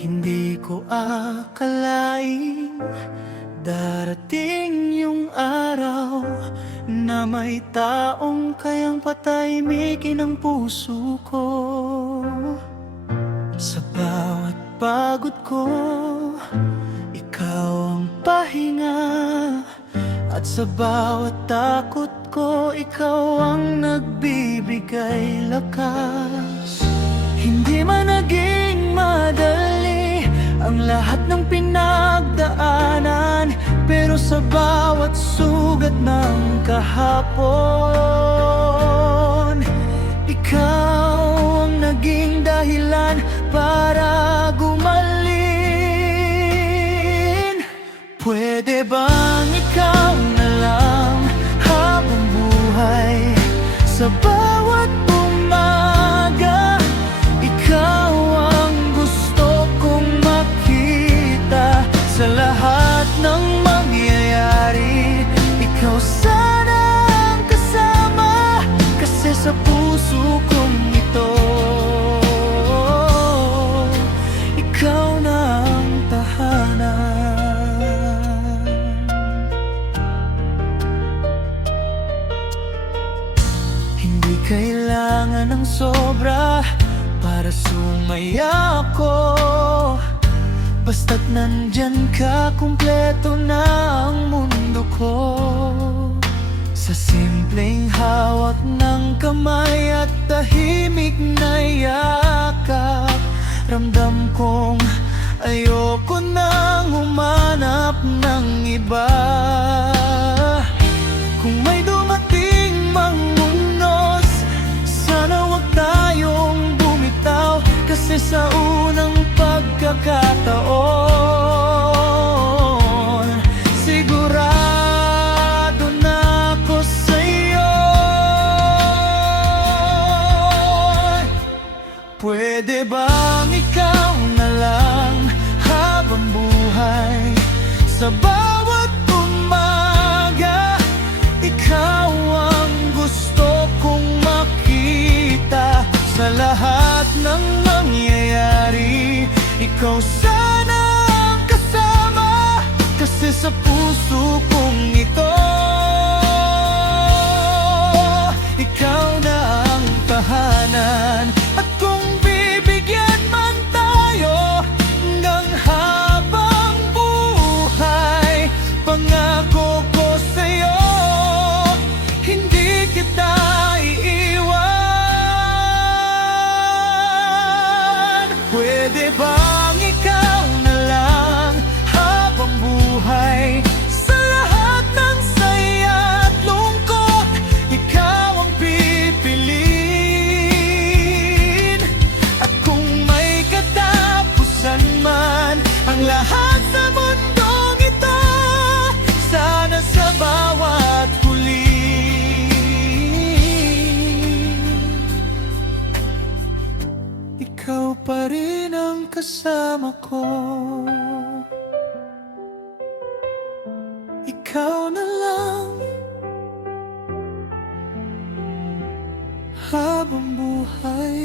Hindi ko akalaing darating yung araw na may taong kayang patahimikin ang puso ko. Sa bawat pagod ko, ikaw ang pahinga. At sa bawat takot ko, ikaw ang nagbibigay lakas. Hindi man naging madali ang lahat ng pinagdaanan, pero sa bawat sugat ng kahapon, ikaw ang naging dahilan para gumaling. Pwede bang ikaw na lang habang buhay? Sa bawat umaga, ikaw ang gusto kong makita. Sa lahat ng mangyayari, ikaw sana ang kasama. Kasi sa puso kong ito, ikaw na ang tahanan. Hindi kailangan ng sobra para sumaya ako. Basta't nandyan ka, kumpleto na ang mundo ko. Sa simpleng hawak ng kamay at tahimik na yakap, ramdam kong ayoko nang humanap ng iba. Kung may dumating mang unos, sana wag tayong bumitaw. Kasi sa unang pagkakataon, sigurado na ako sa'yo. Pwede Sa bawat umaga, ikaw ang gusto kong makita. Sa lahat ng nangyayari, ikaw sana ang kasama. Kasi sa puso kong ito, ikaw na ang tahanan. At kung bibigyan man tayo ng habang buhay, pangako ko sa'yo, hindi kita iiwan. Pwede bang ikaw na lang habang buhay? Sa lahat ng saya at lungkot, ikaw ang pipiliin. At kung may katapusan man ang lahat sa mundong ito, sana sa bawat huli, ikaw pa rin ang kasama ko. Ikaw na lang habang buhay.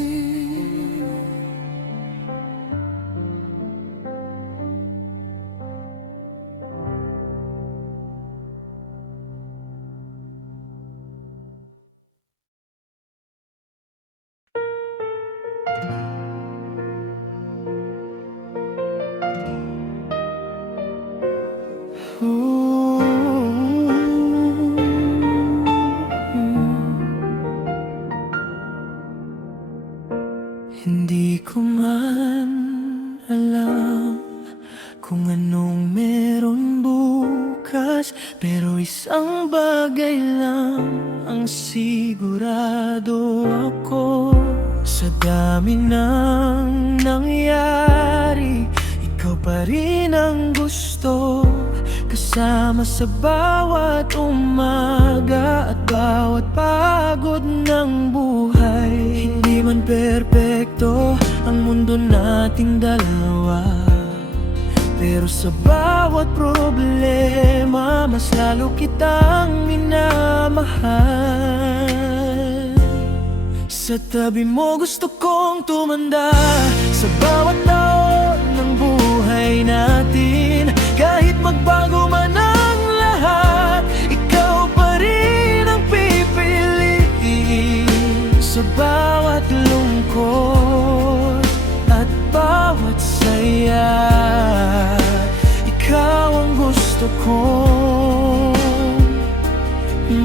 Hindi ko man alam kung anong meron bukas, pero isang bagay lang ang sigurado ako. Sa dami ng nangyari, ikaw pa rin ang gusto. Kasama sa bawat umaga at bawat pagod ng buhay. Hindi man perpekto ang mundo nating dalawa, pero sa bawat problema, mas lalo kitang minamahal. Sa tabi mo gusto kong tumanda, sa bawat taon ng buhay natin. Kahit magbago man ang lahat, ikaw pa rin ang pipiliin. Sa bawat lungkot at bawat saya, ikaw ang gusto kong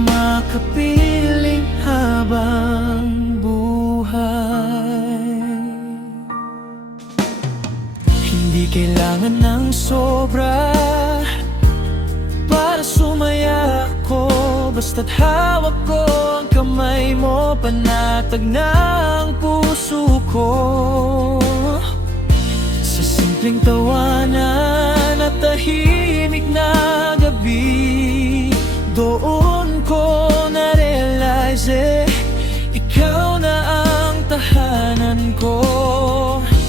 makapiling habang buhay. Hindi kailangan ng sobra para sumaya ako, basta't hawak ko ang kamay mo, panatag na ang puso ko. Sa simpleng tawanan at tahimik na gabi, doon ko na-realize, ikaw na ang tahanan ko.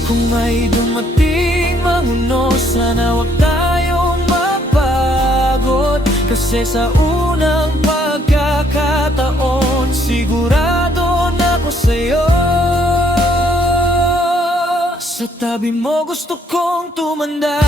Kung may dumating manguno, sana wag tayong mapagod. Kasi sa unang pagkakataon, sigurado na ako sa'yo. Sa tabi mo gusto kong tumanda,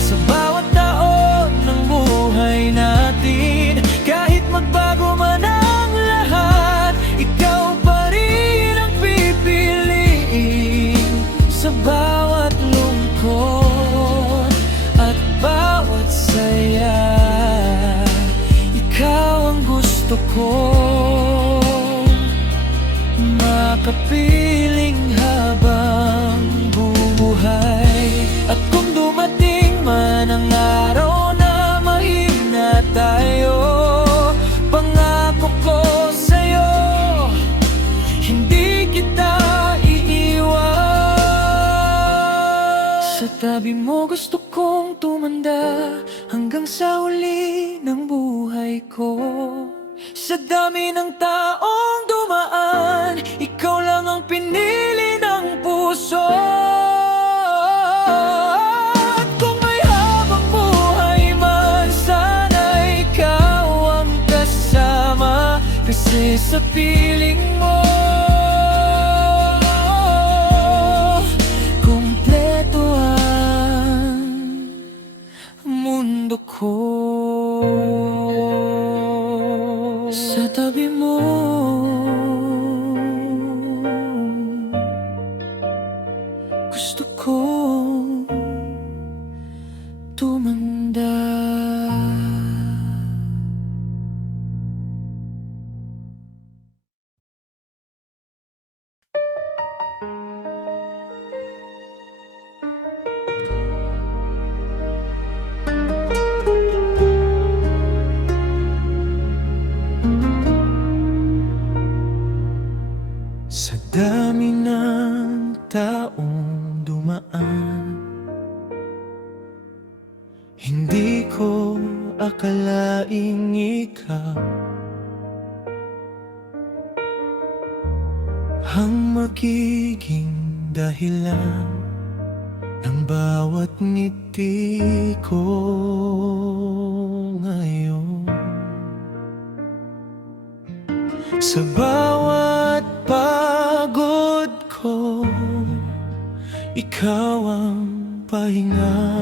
sa bawat taon ng buhay natin. Kahit magbago man ang lahat, ikaw pa rin ang pipiliin. Sa bawat lungkot at bawat saya, ikaw ang gusto kong makapiling habang buhay. At kung dumating man ang araw na mahina tayo, pangako ko sa'yo, hindi kita iiwan. Sa tabi mo gusto kong tumanda hanggang sa uli ng buhay ko. Sa dami ng taong dumaan, ikaw lang ang pinili ng puso. At kung may habang buhay man, Kasi sa piling mo kumpleto ang mundo ko. Sa tabi mo gusto kong tumanda. Sa dami ng taong dumaan, hindi ko akalaing ikaw ang magiging dahilan ng bawat ngiti ko ngayon. Sa bawat pagod ko, ikaw ang pahinga.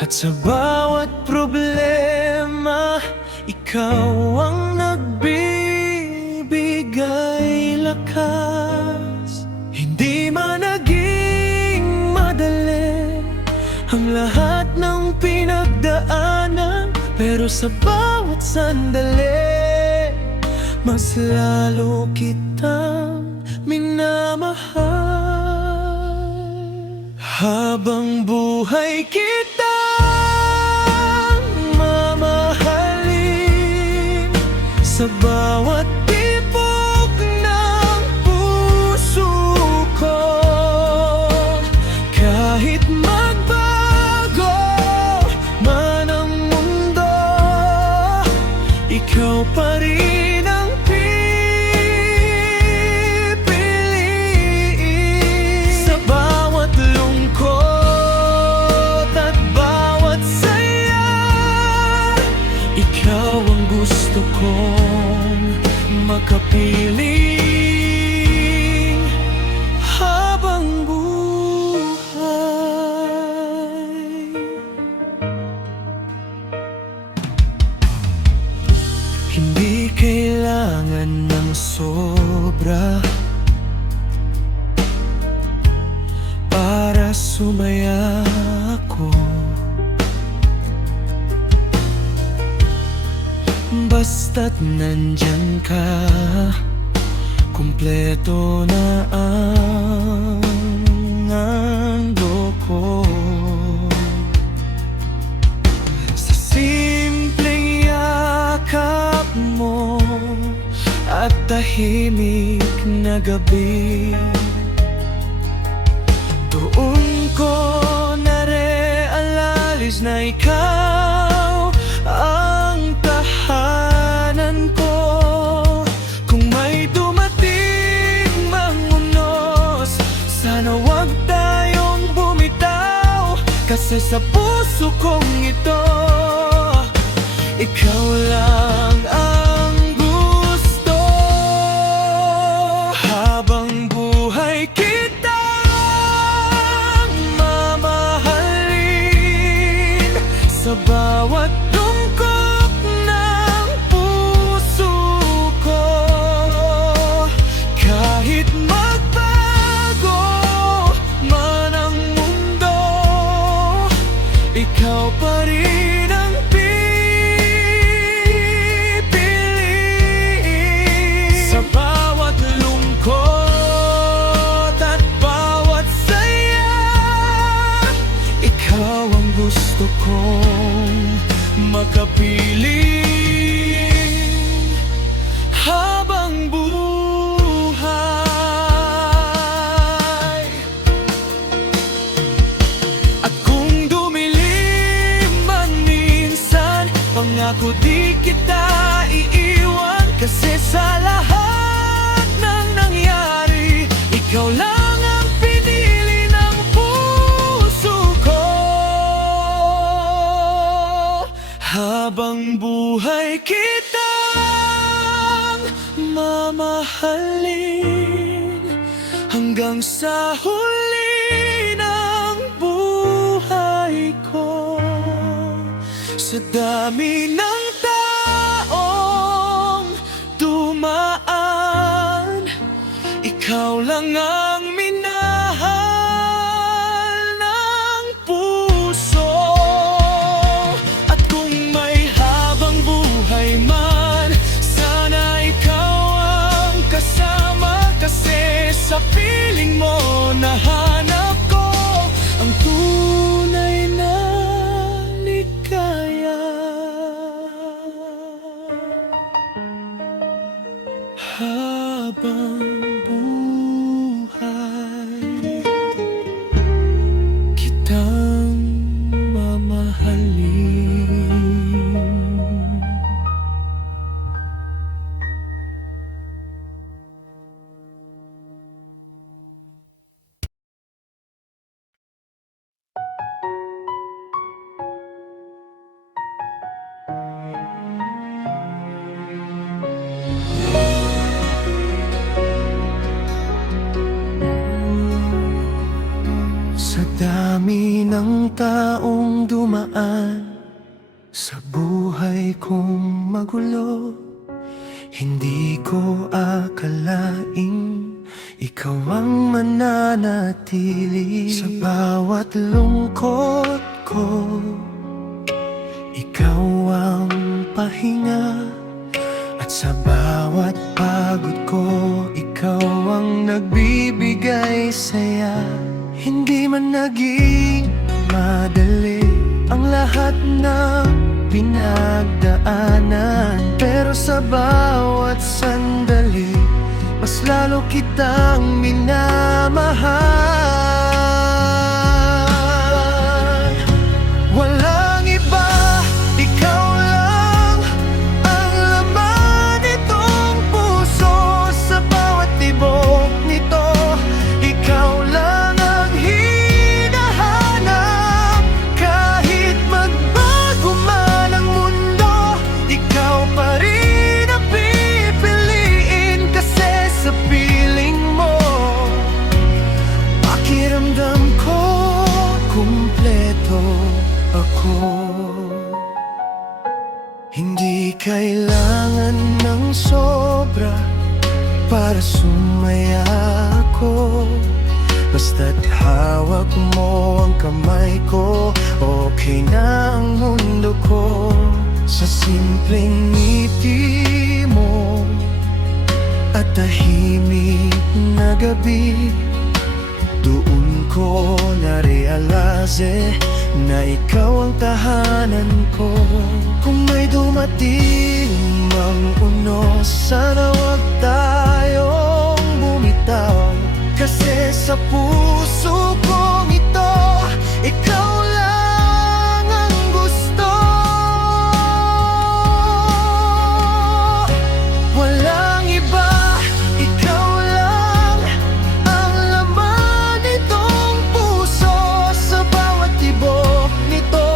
At sa bawat problema, ikaw ang nagbibigay lakas. Hindi man naging madali ang lahat ng pinagdaanan, pero sa bawat sandali mas lalo kitang minamahal. Habang buhay kitang mamahalin, sa bawat tibok ng puso ko. Kahit magbago man ang mundo, ikaw pa rin gusto kong makapiling habang buhay. Hindi kailangan ng sobra para sumaya ako. Basta't nandyan ka, kumpleto na ang mundo ko. Sa simpleng yakap mo at tahimik na gabi, doon ko narealize na ikaw ang tahanan ko. Kung may dumating mang unos, sana wag tayong bumitaw. Kasi sa puso kong ito, ikaw lang ang gusto. Habang buhay kitang mamahalin, sa bawat tungkol ng puso ko. Kahit magbago man ang mundo, ikaw pa rin ang pipiliin. Sa bawat lungkot at bawat saya, ikaw ang gusto kong makapiling habang buhay. At kung dumilim man minsan, pangako di kita iiwan. Kasi sa lahat ng nangyari, ikaw lang ang pinili ng puso ko. Habang buhay kita mamahalin hanggang sa huli ng buhay ko. Sa dami ng taong dumaan, ikaw lang ang minahal ng puso. At kung may habang buhay man, sana ikaw ang kasama. Kasi sa piling mo nahanap ko ang tunay na ligaya. Habang buhay kitang mamahalin. Sa dami ng taong dumaan sa buhay kong magulo, hindi ko akalaing ikaw ang mananatili. Sa bawat lungkot ko, ikaw ang pahinga. At sa bawat pagod ko, ikaw ang nagbibigay saya. Hindi man naging madali ang lahat ng pinagdaanan, pero sa bawat sandali, mas lalo kitang minamahal. Walang iba, ikaw lang ang laman nitong puso. Sa bawat tibok nito, ikaw lang ang hinahanap. Kahit magbago man ang mundo, ikaw pa rin ang pipiliin. Kasi sa piling mo, pakiramdam ko kumpleto ako. Hindi kailangan ng sobra para sumaya ako. Basta't hawak mo ang kamay ko, okay na ang mundo ko. Sa simpleng ngiti mo at tahimik na gabi, doon ko na-realize na ikaw ang tahanan ko. Kung may dumating mang unos, sana wag tayong bumitaw. Kasi sa puso kong ito, ikaw lang ang gusto. Walang iba, ikaw lang ang laman nitong puso. Sa bawat tibok nito,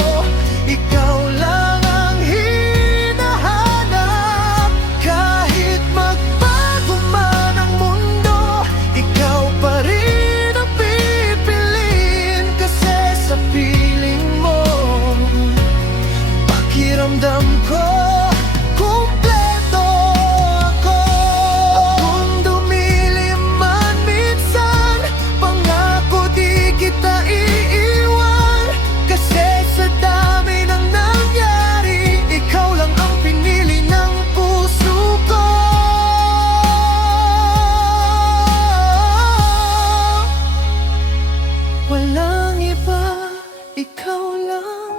ikaw lang ang hinahanap. Kahit magbago man ang mundo, ikaw pa rin ang pipiliin. Kasi sa piling mo, pakiramdam ko kumpleto ako. At kung dumilim man minsan, pangako di kita iiwan. Kasi sa dami ng nangyari, ikaw lang ang pinili ng puso ko. Walang iba, ikaw lang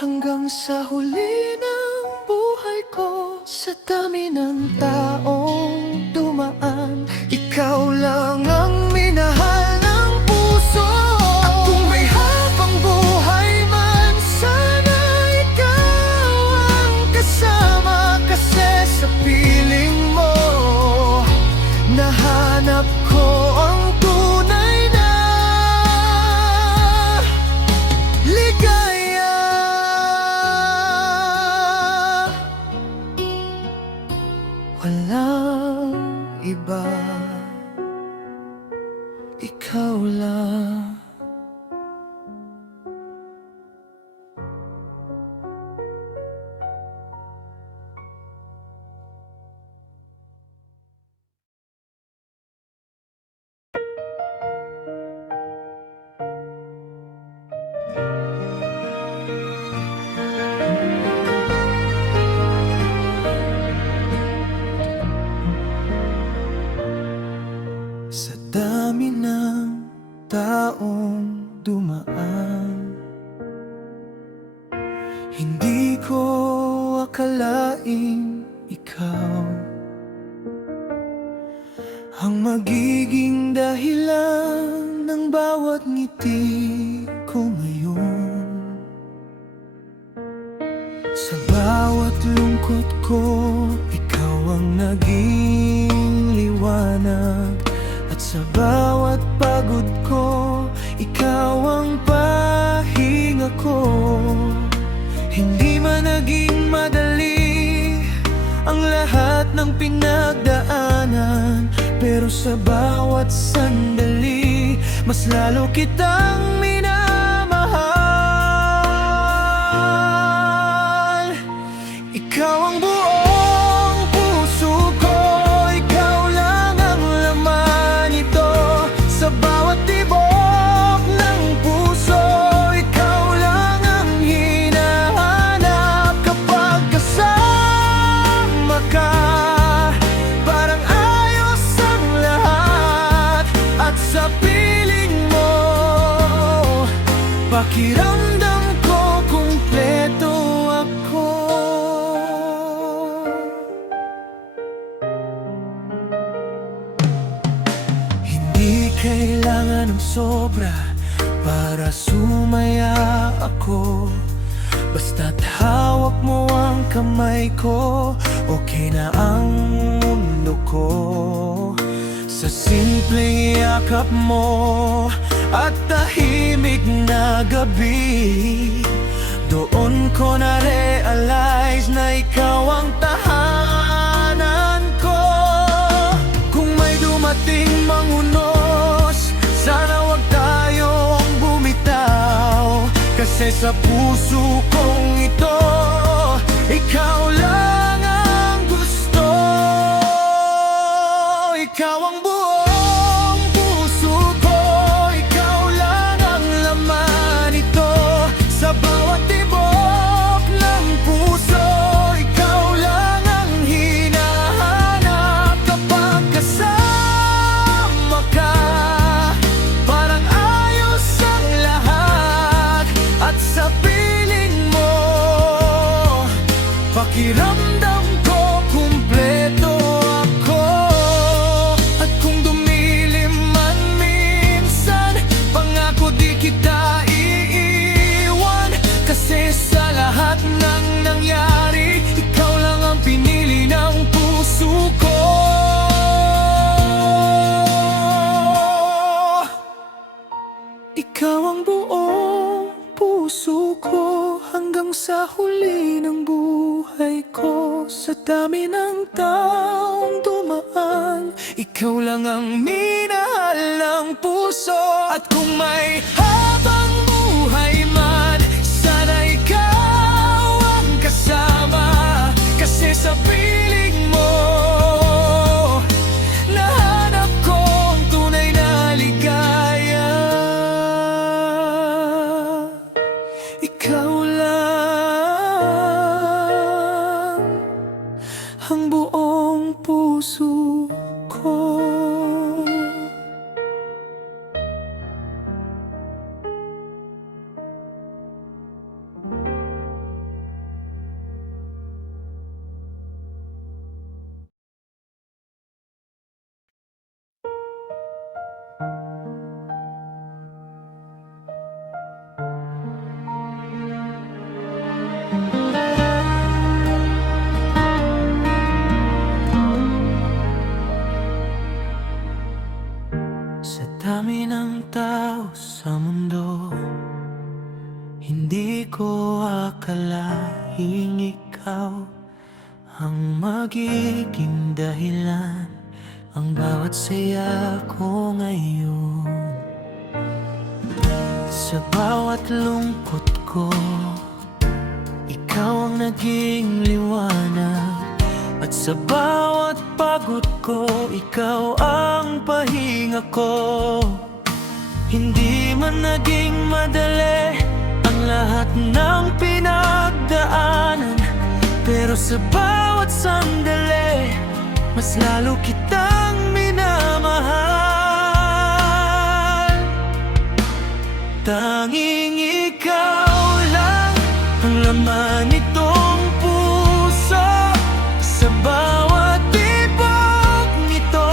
hanggang sa huli ng buhay ko. Sa dami ng taong dumaan, ikaw lang ang minahal ng puso. At kung may habang buhay man, sana ikaw ang kasama. Kasi sa piling mo, nahanap ko ang tunay na ligaya. Walang Hindi ko akalaing ikaw ang magiging dahilan ng bawat ngiti ko ngayon. Sa bawat lungkot ko, ikaw ang naging liwanag. At sa bawat pagod ko, ikaw ang pahinga ko. Hindi man naging madali ang lahat ng pinagdaanan, pero sa bawat sandali, mas lalo kitang minamahal. Ikaw ang buong puso ko, ikaw lang ang laman nito. Sa bawat tibok ng puso, ikaw lang ang hinahanap. Kapag kasama ka, parang ayos ang lahat. At sa piling mo, pakiramdam ko kumpleto ako. Hindi kailangan ng sobra para sumaya ako. Basta't hawak mo ang kamay ko, okay na ang mundo ko. Sa simpleng yakap mo at tahimik na gabi, doon ko na-realize na ikaw ang tahanan ko. Kung may dumating mang unos, sana wag tayong bumitaw. Kasi sa puso kong ito, ikaw lang ang gusto. Ikaw ang buong puso ko, ikaw lang ang laman nito. Sa bawat tibok ng puso, ikaw lang ang hinahanap. Kapag kasama ka, parang ayos ang lahat. At sa piling mo, pakiramdam ko kumpleto ako. At kung dumilim man minsan, pangako di kita iiwan. Kasi sa lahat ng nangyari, ikaw lang ang pinili ng puso ko. Ikaw ang buong puso ko, hanggang sa huli ng buhay ko. Sa dami ng taong dumaan, ikaw lang ang minahal ng puso. At kung may habang buhay man, sana ikaw ang kasama. Kasi sa piling mo, nahanap ko ang tunay na ligaya. Ikaw lang ang buong puso ko. Sa dami ng tao sa mundo, hindi ko akalaing ikaw ang magiging dahilan, ang bawat saya ko ngayon. Sa bawat lungkot ko, ikaw ang naging liwanag. At sa bawat pagod ko, ikaw ang pahinga ko. Hindi man naging madali ang lahat ng pinagdaanan, pero sa bawat sandali, mas lalo kitang minamahal. Tanging ikaw lang ang laman nitong puso. Sa bawat tibok nito,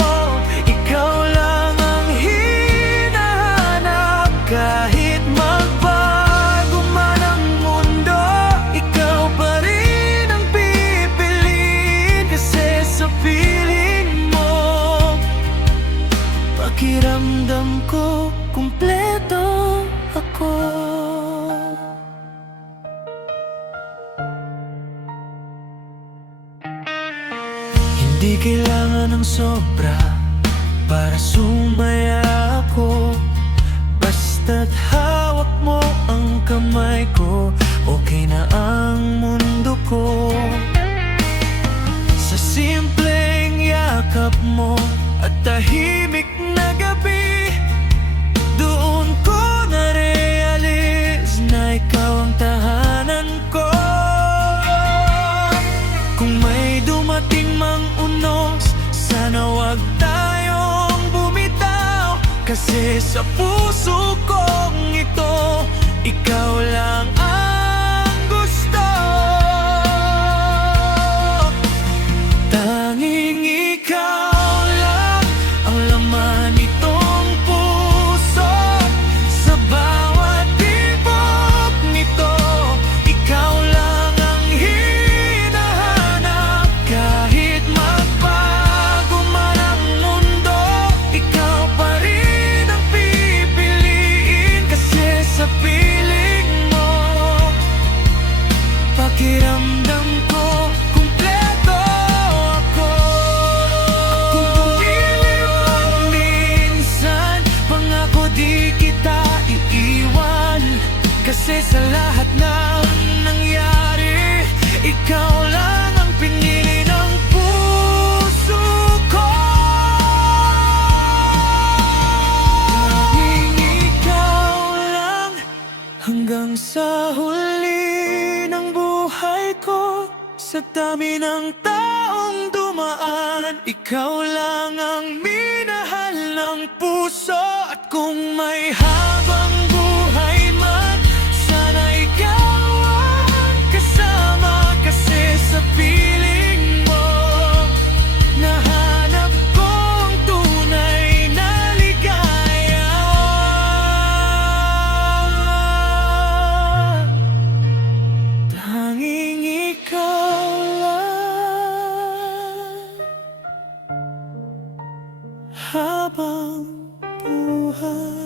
ikaw lang ang hinahanap. Kahit magbago man ang mundo, ikaw pa rin ang pipiliin. Kasi sa piling mo, pakiramdam ko kumpleto ako. Hindi kailangan ng sobra para sumaya ako. Basta't hawak mo ang kamay ko, okay na ang mundo ko. Sa simpleng yakap mo at tahimik na gabi, doon ko na-realize na ikaw ang tahanan ko. Kung may dumating mang unos, sana wag tayong bumitaw. Kasi sa puso kong ito, ikaw lang ang gusto. Tanging ikaw lang ang laman nitong puso. Sa bawat tibok nito, ikaw lang ang hinahanap. Kahit magbago man ang mundo, ikaw pa rin ang pipiliin. Kasi sa piling mo, pakiramdam ko kumpleto ako. Kung bumili man minsan, pangako di kita iiwan. Kasi sa lahat ng nangyari, ikaw lang ang pinili ng puso ko. Laging ikaw lang hanggang sa huli ng buhay ko. Sa dami ng taong dumaan, ikaw lang ang minahal ng puso. At kung may habang buhay man, sana ikaw ang kasama. Kasi sa piling mo, nahanap ko ang tunay na ligaya. Tanging ikaw lang habang buhay.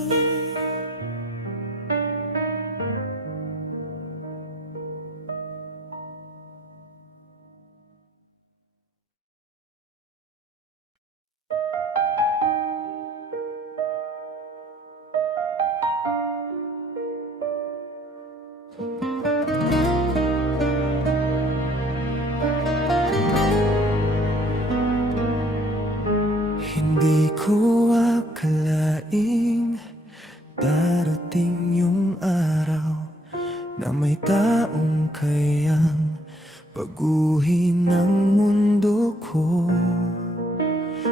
Hindi ko akalaing darating yung araw na may taong kayang baguhin ang mundo ko.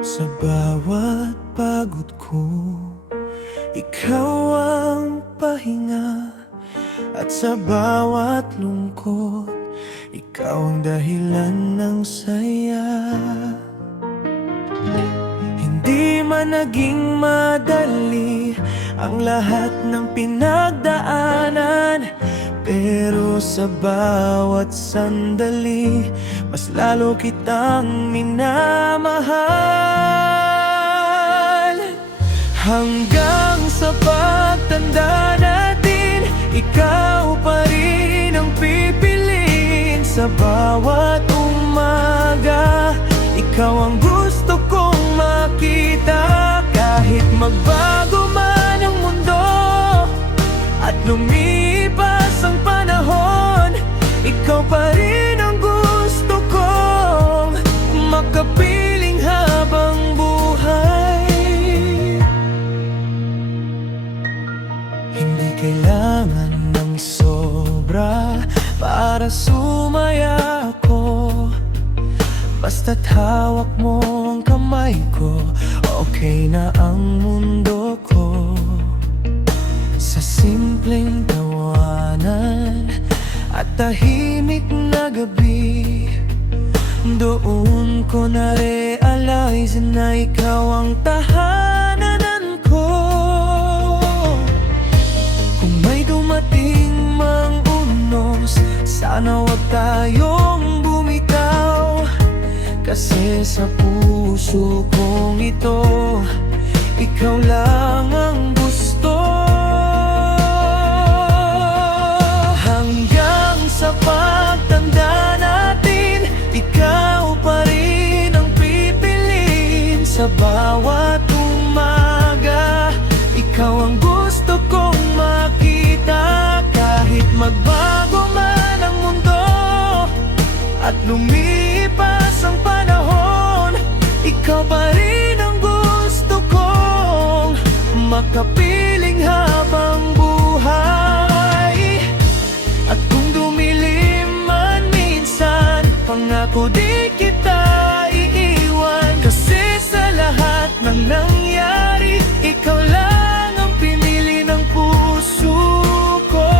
Sa bawat pagod ko, ikaw ang pahinga. At sa bawat lungkot, ikaw ang dahilan ng saya. Hindi man naging madali ang lahat ng pinagdaanan, pero sa bawat sandali, mas lalo kitang minamahal. Hanggang sa pagtanda natin, ikaw pa rin ang pipiliin. Sa bawat umaga, ikaw ang gusto kong makita. Kahit magbago man ang mundo at lumipas ang panahon, ikaw pa rin ang gusto kong makapiling habang buhay. Hindi kailangan ng sobra para sumaya ako. Basta't hawak mo ang kamay ko, okay na ang mundo ko. Sa simpleng tawanan at tahimik na gabi, doon ko na-realize na ikaw ang tahanan ko. Kung may dumating mang unos, sana wag tayong bumitaw, kasi sa puso kong ito, ikaw lang ang gusto. Hanggang sa pagtanda natin, ikaw pa rin ang pipiliin. Sa bawat umaga, ikaw ang gusto kong makita. Kahit magbago man ang mundo at lumipas ang panahon, ikaw pa rin ang gusto kong makapiling habang buhay. At kung dumilim man minsan, pangako di kita iiwan. Kasi sa lahat ng nangyari, ikaw lang ang pinili ng puso ko.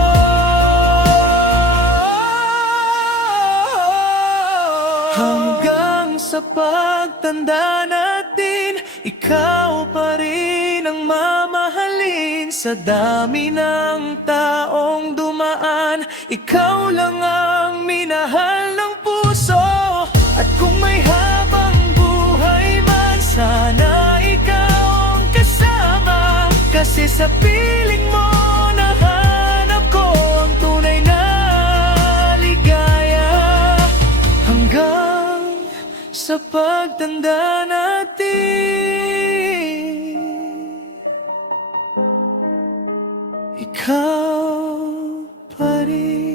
Hanggang sa pagtanda natin, ikaw pa rin ang mamahalin. Sa dami ng taong dumaan, ikaw lang ang minahal ng puso. At kung may habang buhay man, sana ikaw ang kasama. Kasi sa piling mo, nahanap ko ang tunay na ligaya. Hanggang sa pagtanda natin, ikaw pa rin.